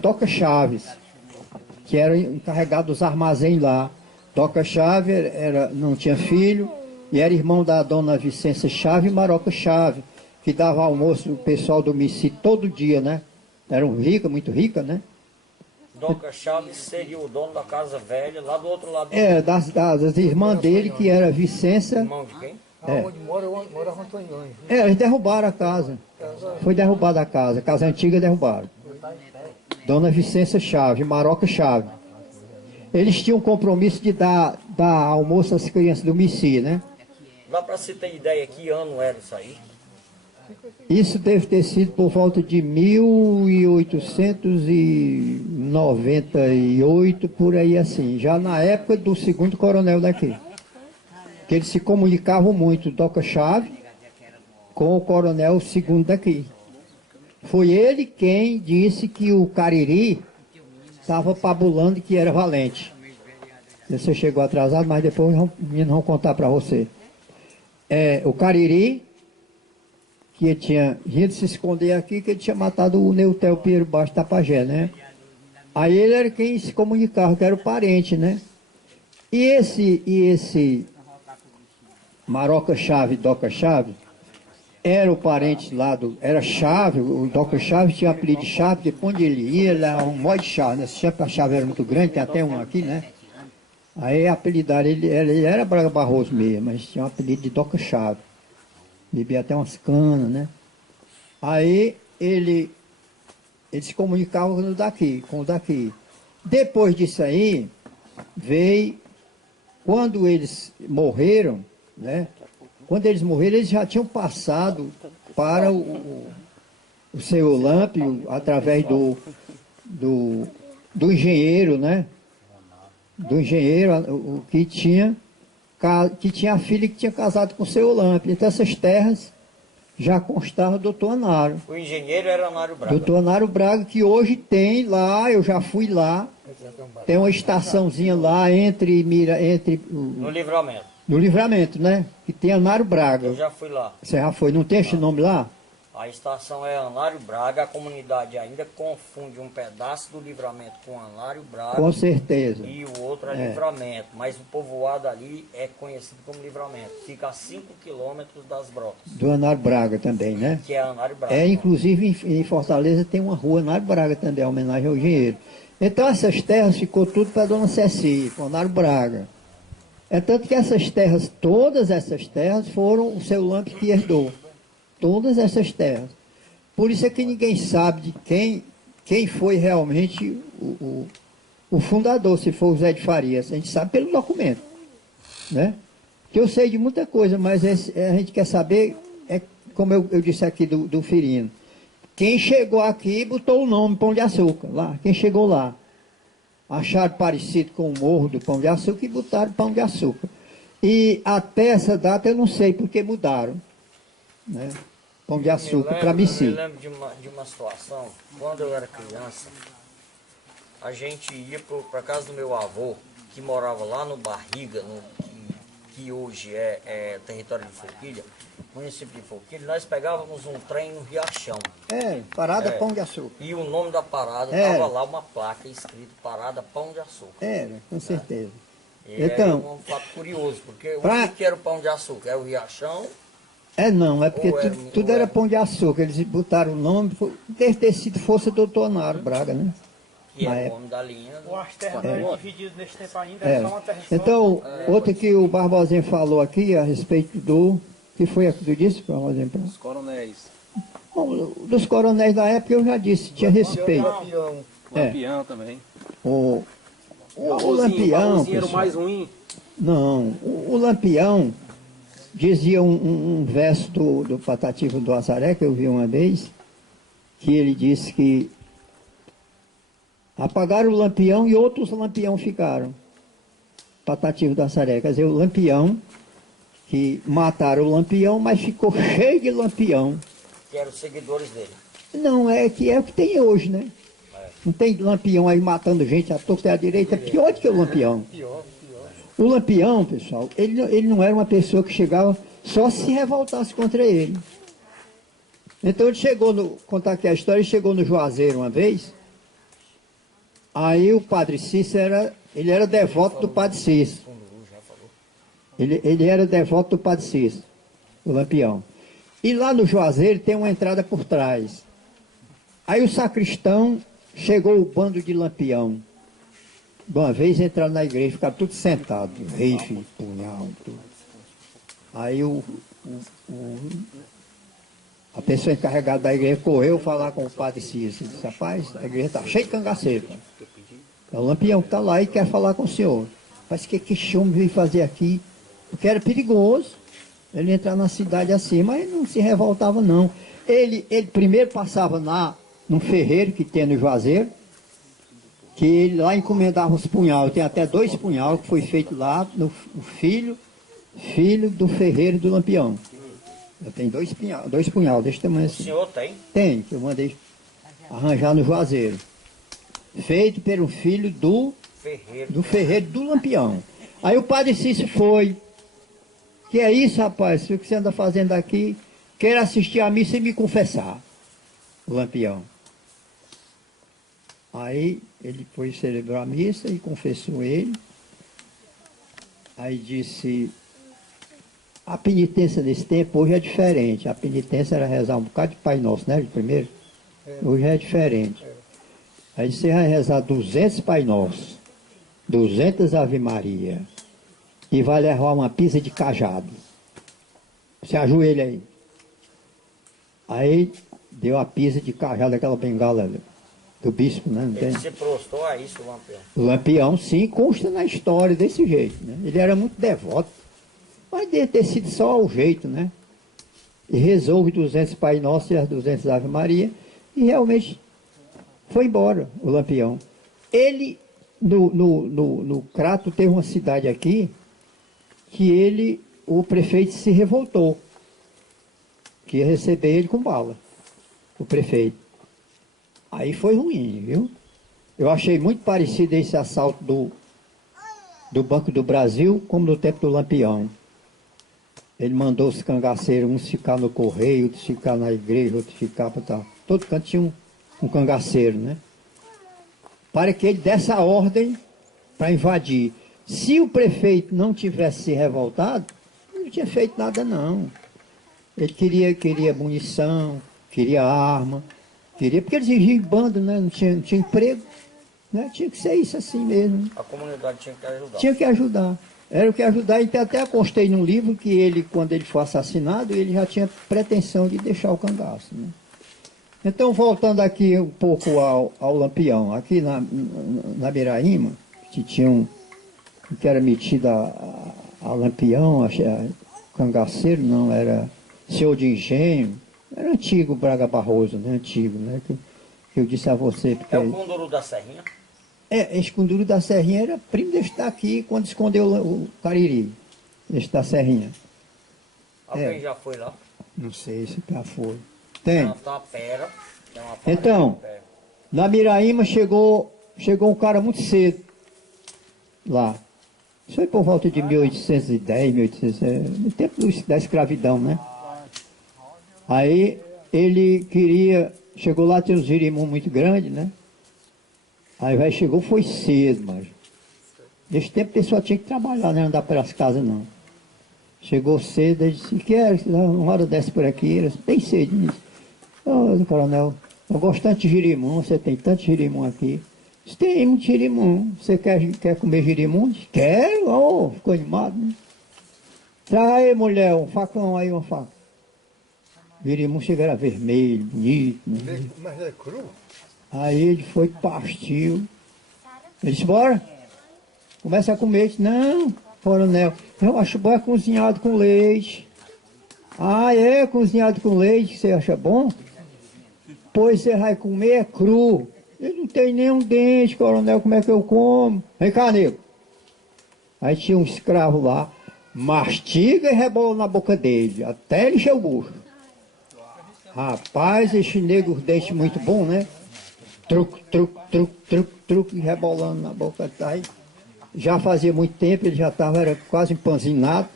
Doca Chaves, que era encarregado dos armazéns lá. Doca Chaves não tinha filho, e era irmão da dona Vicência Chaves e Maroca Chaves, que dava almoço o pessoal do Mici todo dia, né? Eram rica, muito rica, né? Doca Chaves seria o dono da casa velha, lá do outro lado. Das irmãs dele, que era Vicência. Irmão de quem? Onde mora o Antoniões. Eles derrubaram a casa. Foi derrubada a casa antiga derrubaram. Dona Vicência Chaves, Maroca Chaves. Eles tinham um compromisso de dar almoço às crianças do Mici, né? Dá para você ter ideia que ano era isso aí? Isso deve ter sido por volta de 1898, por aí assim, já na época do segundo coronel daqui. Que eles se comunicavam muito, Doca Chave, com o coronel segundo daqui. Foi ele quem disse que o Cariri estava pabulando que era valente. Você chegou atrasado, mas depois os meninos vão contar para você. O Cariri, que ele tinha vindo se esconder aqui, que ele tinha matado o Neutel Pinheiro Baixo da Tapajé, né? Aí ele era quem se comunicava, que era o parente, né? E esse Maroca Chave e Doca Chave, era o parente lá do... Era Chave, o Doca Chave tinha apelido de Chave, porque onde ele ia, ele era um monte de chave, né? Sempre a chave era muito grande, tem até um aqui, né? Aí apelidaram ele era Braga Barroso mesmo, mas tinha um apelido de Doca Chave. Bebia até umas canas, né? Aí ele se comunicava com o daqui. Depois disso aí, veio, quando eles morreram, né? Quando eles morreram, eles já tinham passado para o seu Olâmpio, através do engenheiro, né? Do engenheiro, o que tinha a filha que tinha casado com o seu Olâmpio. Então essas terras já constavam do doutor Anário. O engenheiro era Anário Braga. Doutor Anário Braga, que hoje tem lá, eu já fui lá, tem uma estaçãozinha lá No Livramento. no Livramento, né? Que tem Anário Braga. Eu já fui lá. Você já foi? Não tem esse nome lá? A estação é Anário Braga, a comunidade ainda confunde um pedaço do Livramento com Anário Braga. Com certeza. E o outro é Livramento, mas o povoado ali é conhecido como Livramento. Fica a 5 quilômetros das Brotas, Do Anário Braga também, né? que é Anário Braga. Inclusive em Fortaleza tem uma rua Anário Braga também, em homenagem ao engenheiro. Então essas terras ficou tudo para a dona Ceci, com Anário Braga. É tanto que essas terras, todas essas terras, foram o seu Lampe que herdou. Todas essas terras. Por isso é que ninguém sabe de quem foi realmente o fundador, se for o Zé de Farias. A gente sabe pelo documento, né? Que eu sei de muita coisa, mas a gente quer saber, como eu disse aqui do Firino. Quem chegou aqui botou o nome Pão de Açúcar, lá. Quem chegou lá. Acharam parecido com o morro do Pão de Açúcar e botaram Pão de Açúcar. E até essa data eu não sei porque mudaram, né? Pão de Açúcar para Mici. Eu me lembro de uma situação, quando eu era criança, a gente ia para casa do meu avô, que morava lá no Barriga, que hoje é território de Forquilha, município de Forquilha. Nós pegávamos um trem no Riachão. Parada Pão de Açúcar. E o nome da parada estava lá, uma placa escrito Parada Pão de Açúcar. Com certeza. E Então, é um fato curioso, porque o que era o Pão de Açúcar? É o Riachão? Não, é porque tudo era Pão de Açúcar. Eles botaram o nome, deve ter sido força do doutor Anário Braga, né? Que é o nome da linha. Ou as terras não eram divididas nesse tempo ainda, É. era só uma terra só. Então, outra que o Barbosinha falou aqui a respeito do... que foi aquilo que disse, Barbosinha? Os coronéis. Bom, dos coronéis da época eu já disse, tinha respeito. O Lampião também. O Barrosinho Lampião, era o mais pessoal, ruim. não, o Lampião, dizia um verso do Patativo do Azaré, que eu vi uma vez, que ele disse que apagaram o Lampião e outros Lampião ficaram. Patativo do Azaré, quer dizer, o Lampião, que mataram o Lampião, mas ficou cheio de Lampião. Que eram os seguidores dele. Não, é o que tem hoje, né? Não tem Lampião aí matando gente à torta e à direita, é pior do que o Lampião. O Lampião, pessoal, ele não era uma pessoa que chegava só se revoltasse contra ele. Então ele chegou, contar aqui a história, ele chegou no Juazeiro uma vez, aí o padre Cícero ele era devoto do padre Cícero. Ele era devoto do padre Cícero, o Lampião. E lá no Juazeiro tem uma entrada por trás. Aí o sacristão chegou o bando de Lampião. De uma vez entraram na igreja, ficaram todos sentados, rifle, punhal, tudo. Aí a pessoa encarregada da igreja correu falar com o padre Cícero. Disse, rapaz, a igreja está cheia de cangaceiro. É o Lampião que está lá e quer falar com o senhor. Mas que esse homem veio fazer aqui? Porque era perigoso ele entrar na cidade assim, mas não se revoltava não. Ele primeiro passava num ferreiro que tem no Juazeiro, que ele lá encomendava os punhal. Tem até 2 punhal que foi feito lá no filho do ferreiro do Lampião. Eu tenho 2 punhal desse tamanho assim. O senhor tem? Tem, que eu mandei arranjar no Juazeiro. Feito pelo filho do ferreiro do Lampião. Aí o padre Cícero foi. Que é isso, rapaz? O que você anda fazendo aqui? Quero assistir a missa e me confessar. O Lampião. Aí ele foi celebrar a missa e confessou ele. Aí disse, A penitência nesse tempo hoje é diferente. A penitência era rezar um bocado de Pai Nosso, né? De primeiro. Hoje é diferente. Aí você vai rezar 200 Pai Nosso, 200 Ave Maria e vai levar uma pisa de cajado. Você ajoelha aí. Aí deu a pisa de cajado, aquela bengala do bispo, né? Não tem? Ele se prostou a isso, o Lampião. O Lampião, sim, consta na história desse jeito, né? Ele era muito devoto, mas deve ter sido só o jeito, né? E rezou os 200 Pai Nosso e as 200 Ave Maria e realmente foi embora o Lampião. Ele, no Crato, teve uma cidade aqui que o prefeito se revoltou, que ia receber ele com bala, o prefeito. Aí foi ruim, viu? Eu achei muito parecido esse assalto do Banco do Brasil, como no tempo do Lampião. Ele mandou os cangaceiros, uns ficar no correio, outros ficar na igreja, outros ficar para tal. Todo canto tinha um cangaceiro, né? Para que ele desse a ordem para invadir. Se o prefeito não tivesse se revoltado, não tinha feito nada não. Ele queria munição, queria arma, porque eles viviam em bando, né? Não tinha emprego, né? Tinha que ser isso assim mesmo. A comunidade tinha que ajudar. Tinha que ajudar. Era o que ajudar. Então até constei num livro que ele, quando ele foi assassinado, ele já tinha pretensão de deixar o cangaço, né? Então, voltando aqui um pouco ao Lampião, aqui na Beiraíma, que tinha que era metido a Lampião, cangaceiro, não, era senhor de engenho, era antigo Braga Barroso, né? Antigo, né? Que eu disse a você. Porque É o Conduru da Serrinha? Esse Conduru da Serrinha era primo desse daqui, quando escondeu o Cariri, esse da Serrinha. Alguém já foi lá? Não sei se já foi. Tem. Tapera. Então, na Miraíma chegou um cara muito cedo lá. Isso foi por volta de 1810, 1800, no tempo da escravidão, né? Aí ele chegou lá, tinha um girimum muito grande, né? Aí chegou, foi cedo, mas nesse tempo a pessoa tinha que trabalhar, né? Não andar pelas casas, não. Chegou cedo, ele disse, quero, uma hora desce por aqui, era bem cedo, disse, coronel, eu gosto tanto de girimum, você tem tanto girimum aqui. Disse, tem muito girimum, você quer comer girimum? Disse, quero, ficou animado, né? Traz aí, mulher, um facão aí, uma faca. Girimum chega, era vermelho, bonito, né? Mas é cru? Aí ele foi, partiu. Ele disse, bora. Começa a comer. Disse, não, coronel, eu acho bom é cozinhado com leite. Ah, é cozinhado com leite, você acha bom? Pois você vai comer cru. Ele não tem nenhum dente, coronel, como é que eu como? Vem cá, nego. Aí tinha um escravo lá, mastiga e rebola na boca dele, até ele encher o bucho. Rapaz, esse nego, os dentes muito bom, né? Truque, truque, truque, truque, truque, rebolando na boca. Aí, já fazia muito tempo, ele já era quase empanzinado.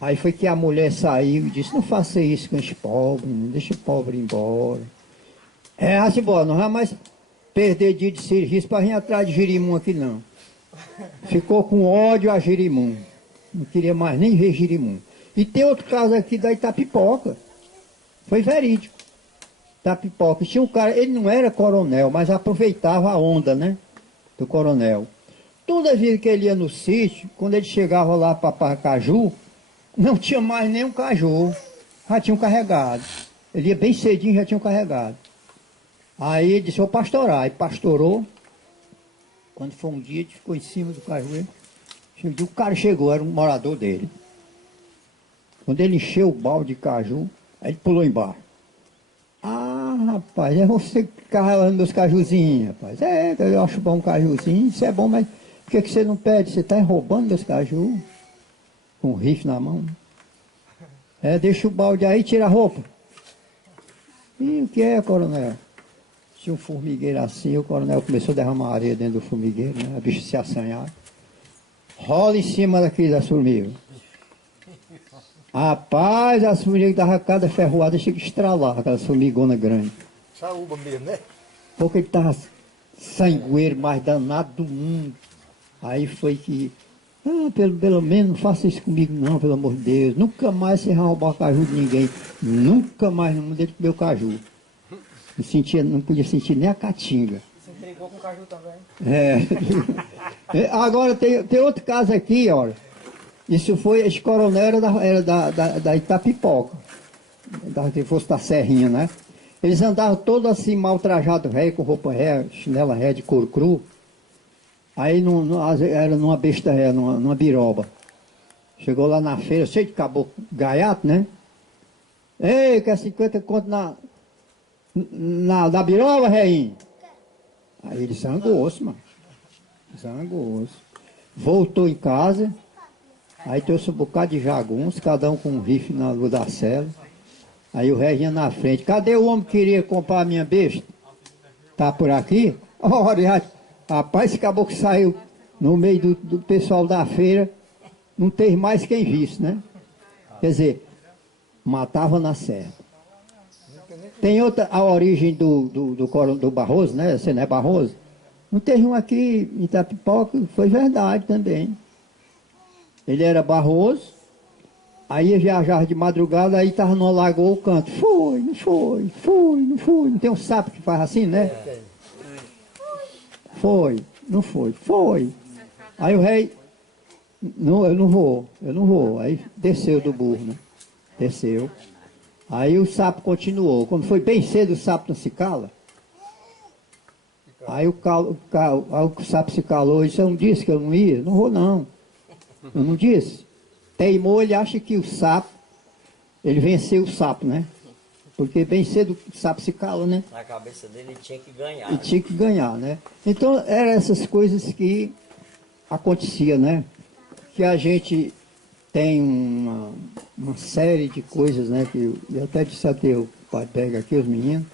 Aí foi que a mulher saiu e disse, não faça isso com os pobres, não deixa o pobre ir embora. Assim, embora, não vai mais perder dia de serviço para vir atrás de girimum aqui, não. Ficou com ódio a girimum. Não queria mais nem ver girimum. E tem outro caso aqui da Itapipoca. Foi verídico. Itapipoca. Tinha um cara, ele não era coronel, mas aproveitava a onda, né? Do coronel. Toda vez que ele ia no sítio, quando ele chegava lá para Paracaju, não tinha mais nenhum caju. Já tinham carregado. Ele ia bem cedinho, já tinham carregado. Aí ele disse, vou pastorar. Aí pastorou. Quando foi um dia, ele ficou em cima do caju. O cara chegou, era um morador dele. Quando ele encheu o balde de caju, aí ele pulou embaixo. Ah, rapaz, é você que fica ralando meus cajuzinhos, rapaz. Eu acho bom um cajuzinho, isso é bom, mas por que você não pede? Você está roubando meus cajus? Com um rifle na mão. Deixa o balde aí e tira a roupa. E o que é, coronel? Tinha um formigueiro assim, o coronel começou a derramar areia dentro do formigueiro, né? A bicha se assanhava. Rola em cima das formigas. Rapaz, as formigas davam cada ferroada, chega a estralar, aquelas formigonas grandes. Saúba mesmo, né? Porque ele estava sangueiro, mais danado do mundo. Aí foi que Ah, pelo menos não faça isso comigo não, pelo amor de Deus. Nunca mais você vai roubar caju de ninguém. Nunca mais no mundo ele comeu caju. Não podia sentir nem a caatinga. Se entregou com o caju também. Agora tem outro caso aqui, olha. Isso foi, esse coronel era da Itapipoca. Se fosse da Serrinha, né? Eles andavam todos assim, mal trajados, ré, com roupa ré, chinela ré de couro cru. Aí era numa besta ré, numa biroba. Chegou lá na feira, cheio de caboclo gaiato, né? Ei, quer 50 conto na biroba, réinho? Aí ele zangou-se, mano. Zangou-se. Voltou em casa, aí trouxe um bocado de jagunços, cada um com um rifle na lua da cela. Aí o réinho na frente. Cadê o homem que queria comprar a minha besta? Tá por aqui? Olha, rapaz, esse caboclo saiu no meio do pessoal da feira, não teve mais quem visse, né? Quer dizer, matava na serra. Tem outra, a origem do Barroso, né? Você não é Barroso? Não teve um aqui em Itapipoca, foi verdade também. Ele era Barroso, aí ia viajar de madrugada, aí estava no lagoa o canto. Foi, não foi, foi, não foi. Não tem um sapo que faz assim, né? Foi, não foi, foi. Aí o rei, não, eu não vou. Aí desceu do burro, né? Desceu. Aí o sapo continuou. Quando foi bem cedo, o sapo não se cala. Aí o sapo se calou e disse, eu não disse que eu não ia? Não vou não. Eu não disse. Teimou, ele acha que o sapo, ele venceu o sapo, né? Porque bem cedo o sapo se cala, né? Na cabeça dele ele tinha que ganhar. Ele tinha que ganhar, né? Então eram essas coisas que aconteciam, né? Que a gente tem uma série de coisas, né? Que eu até disse até o pai pega aqui, os meninos.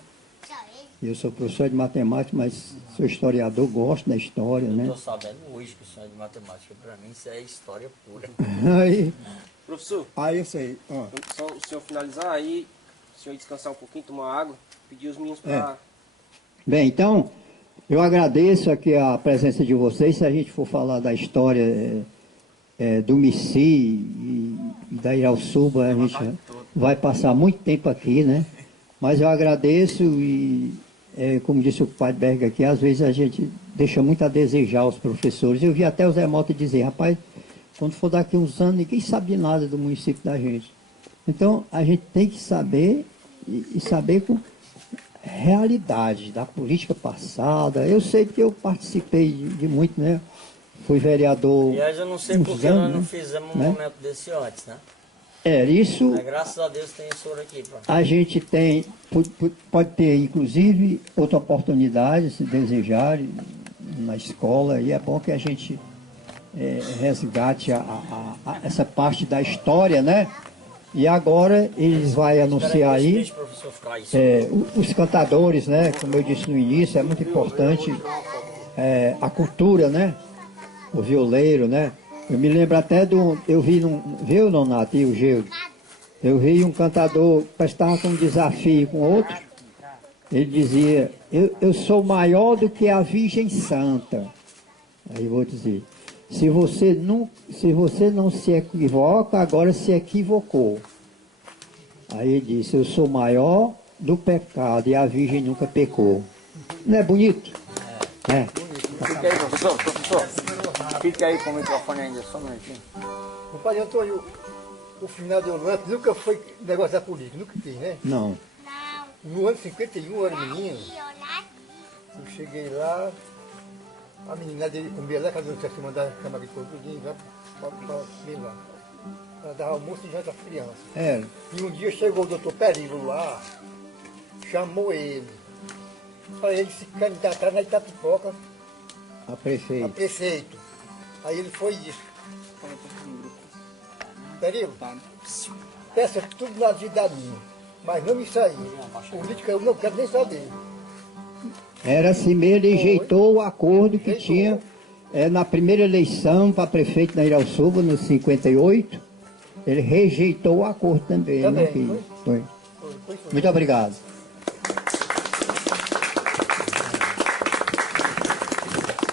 Eu sou professor de matemática, mas sou historiador, gosto da história, né? Eu estou sabendo hoje que o senhor é de matemática. Para mim isso é história pura. Aí, Professor, eu sei. Ó. só o senhor finalizar aí, o senhor descansar um pouquinho, tomar água, pedir os meninos para... Bem, então, eu agradeço aqui a presença de vocês. Se a gente for falar da história do Mici e da Irauçuba, a gente vai passar muito tempo aqui, né? Mas eu agradeço e, como disse o Padre Berg aqui, às vezes a gente deixa muito a desejar os professores. Eu vi até o Zé Mota dizer, rapaz, quando for daqui uns anos, ninguém sabe de nada do município da gente. Então, a gente tem que saber e saber com realidade da política passada. Eu sei que eu participei de muito, né? Fui vereador. Aliás, eu não sei porque nós não fizemos um momento desse antes, né? Isso. Mas graças a Deus tem isso aqui. A gente tem, pode ter inclusive outra oportunidade, se desejarem, na escola, e é bom que a gente resgate essa parte da história, né? E agora eles vão anunciar aí os cantadores, né? Como eu disse no início, é muito importante a cultura, né? O violeiro, né? Eu me lembro até viu, Nonato e o Geudo? Eu vi um cantador que estava com um desafio com outro. Ele dizia, eu sou maior do que a Virgem Santa. Aí eu vou dizer, se você não se equivoca, agora se equivocou. Aí ele disse, eu sou maior do pecado e a Virgem nunca pecou. Não é bonito? É. Fica aí, professor. Fica aí com o microfone ainda, só um minutinho. O Padre Antônio, o final do ano nunca foi negócio da política, nunca tem, né? Não. No ano 51, eu era menino. Eu cheguei lá, a menina dele comia lá, cada um tinha que mandar a cama de tudinho lá para comer lá. Ela dava almoço e janta às crianças. E um dia chegou o doutor Perígolo lá, chamou ele, para ele se candidatar na Itapipoca A prefeito. Aí ele foi e disse, Perígolo, peça tudo na vida minha, mas não me sair. Política eu não quero nem saber. Era assim mesmo, ele rejeitou o acordo que tinha na primeira eleição para prefeito na Irauçuba, no 58. Ele rejeitou o acordo também, né, filho? Foi. Muito obrigado.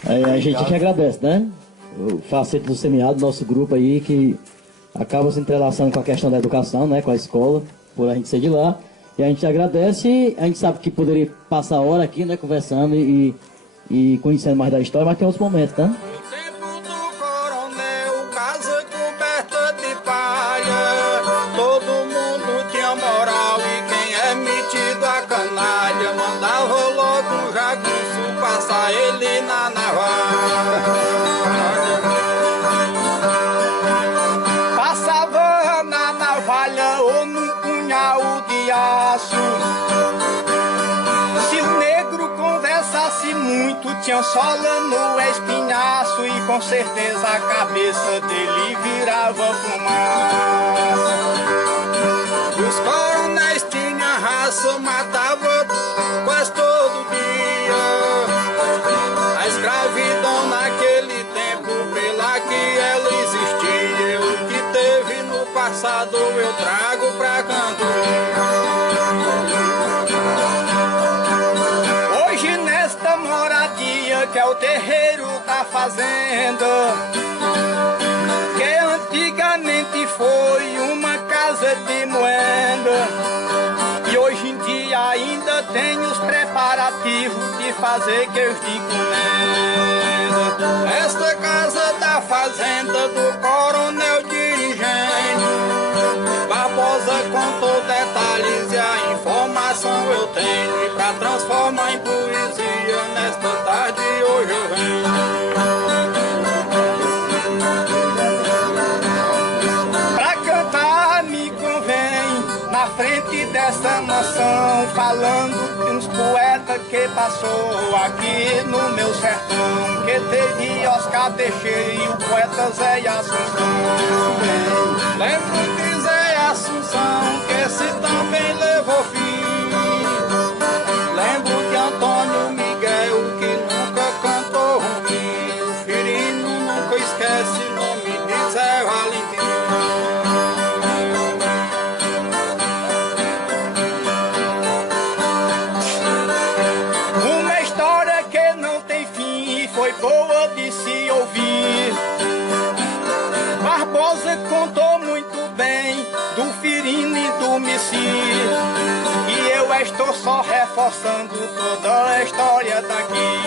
A gente que agradece, né? o faceta do semiárido, nosso grupo aí, que acaba se entrelaçando com a questão da educação, né, com a escola, por a gente ser de lá. E a gente agradece, a gente sabe que poderia passar a hora aqui, né, conversando e conhecendo mais da história, mas tem outros momentos, né? No tempo do coronel, casa coberta de palha, todo mundo tinha moral e quem é metido a canalha mandava logo um jagunço passar ele na navalha. Passava na navalha ou num punhal de aço. Se o negro conversasse muito, tinha sola no espinhaço e com certeza a cabeça dele virava fumaça. Os coronéis tinham raça, matava quase todo dia. A escravidão naquele tempo, pela que ela existia, o que teve no passado eu trago pra cantar. Hoje nesta moradia que é o terreiro da fazenda, que antigamente foi uma casa de moeda, e hoje em dia ainda tem os preparativos de fazer queijo de comenda. Esta casa da fazenda do coronel de engenho, Barbosa contou detalhes e a informação eu tenho, e pra transformar em poesia nesta tarde hoje eu venho. Pra cantar me convém na frente dessa nação, falando de uns poetas que passou aqui no meu sertão, que teve Oscar Teixeira e o poeta Zé Assunção. Lembro de Zé Assunção, que esse também levou fim. Lembro de Antônio Miguel, que nunca cantou ruim. O Firino nunca esquece o nome de Zé Valentim. Uma história que não tem fim e foi boa de se ouvir. Barbosa contou muito bem do Firino e do Missi, e eu estou só reforçando toda a história daqui.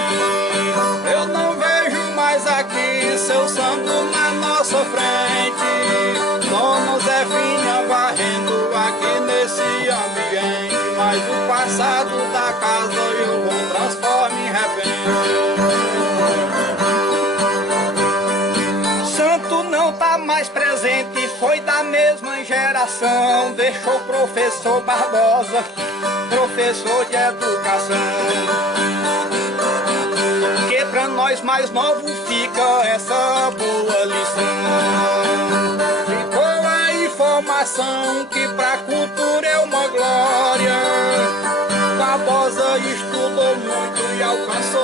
Eu não vejo mais aqui seu santo na nossa frente, Dona Zefinha varrendo aqui nesse ambiente, mas o passado da casa eu vou transformar em repente. Santo não tá mais presente, foi da mesma geração, deixou o professor Barbosa, professor de educação, que pra nós mais novos fica essa boa lição. Ficou a informação que pra cultura é uma glória, Barbosa estudou muito e alcançou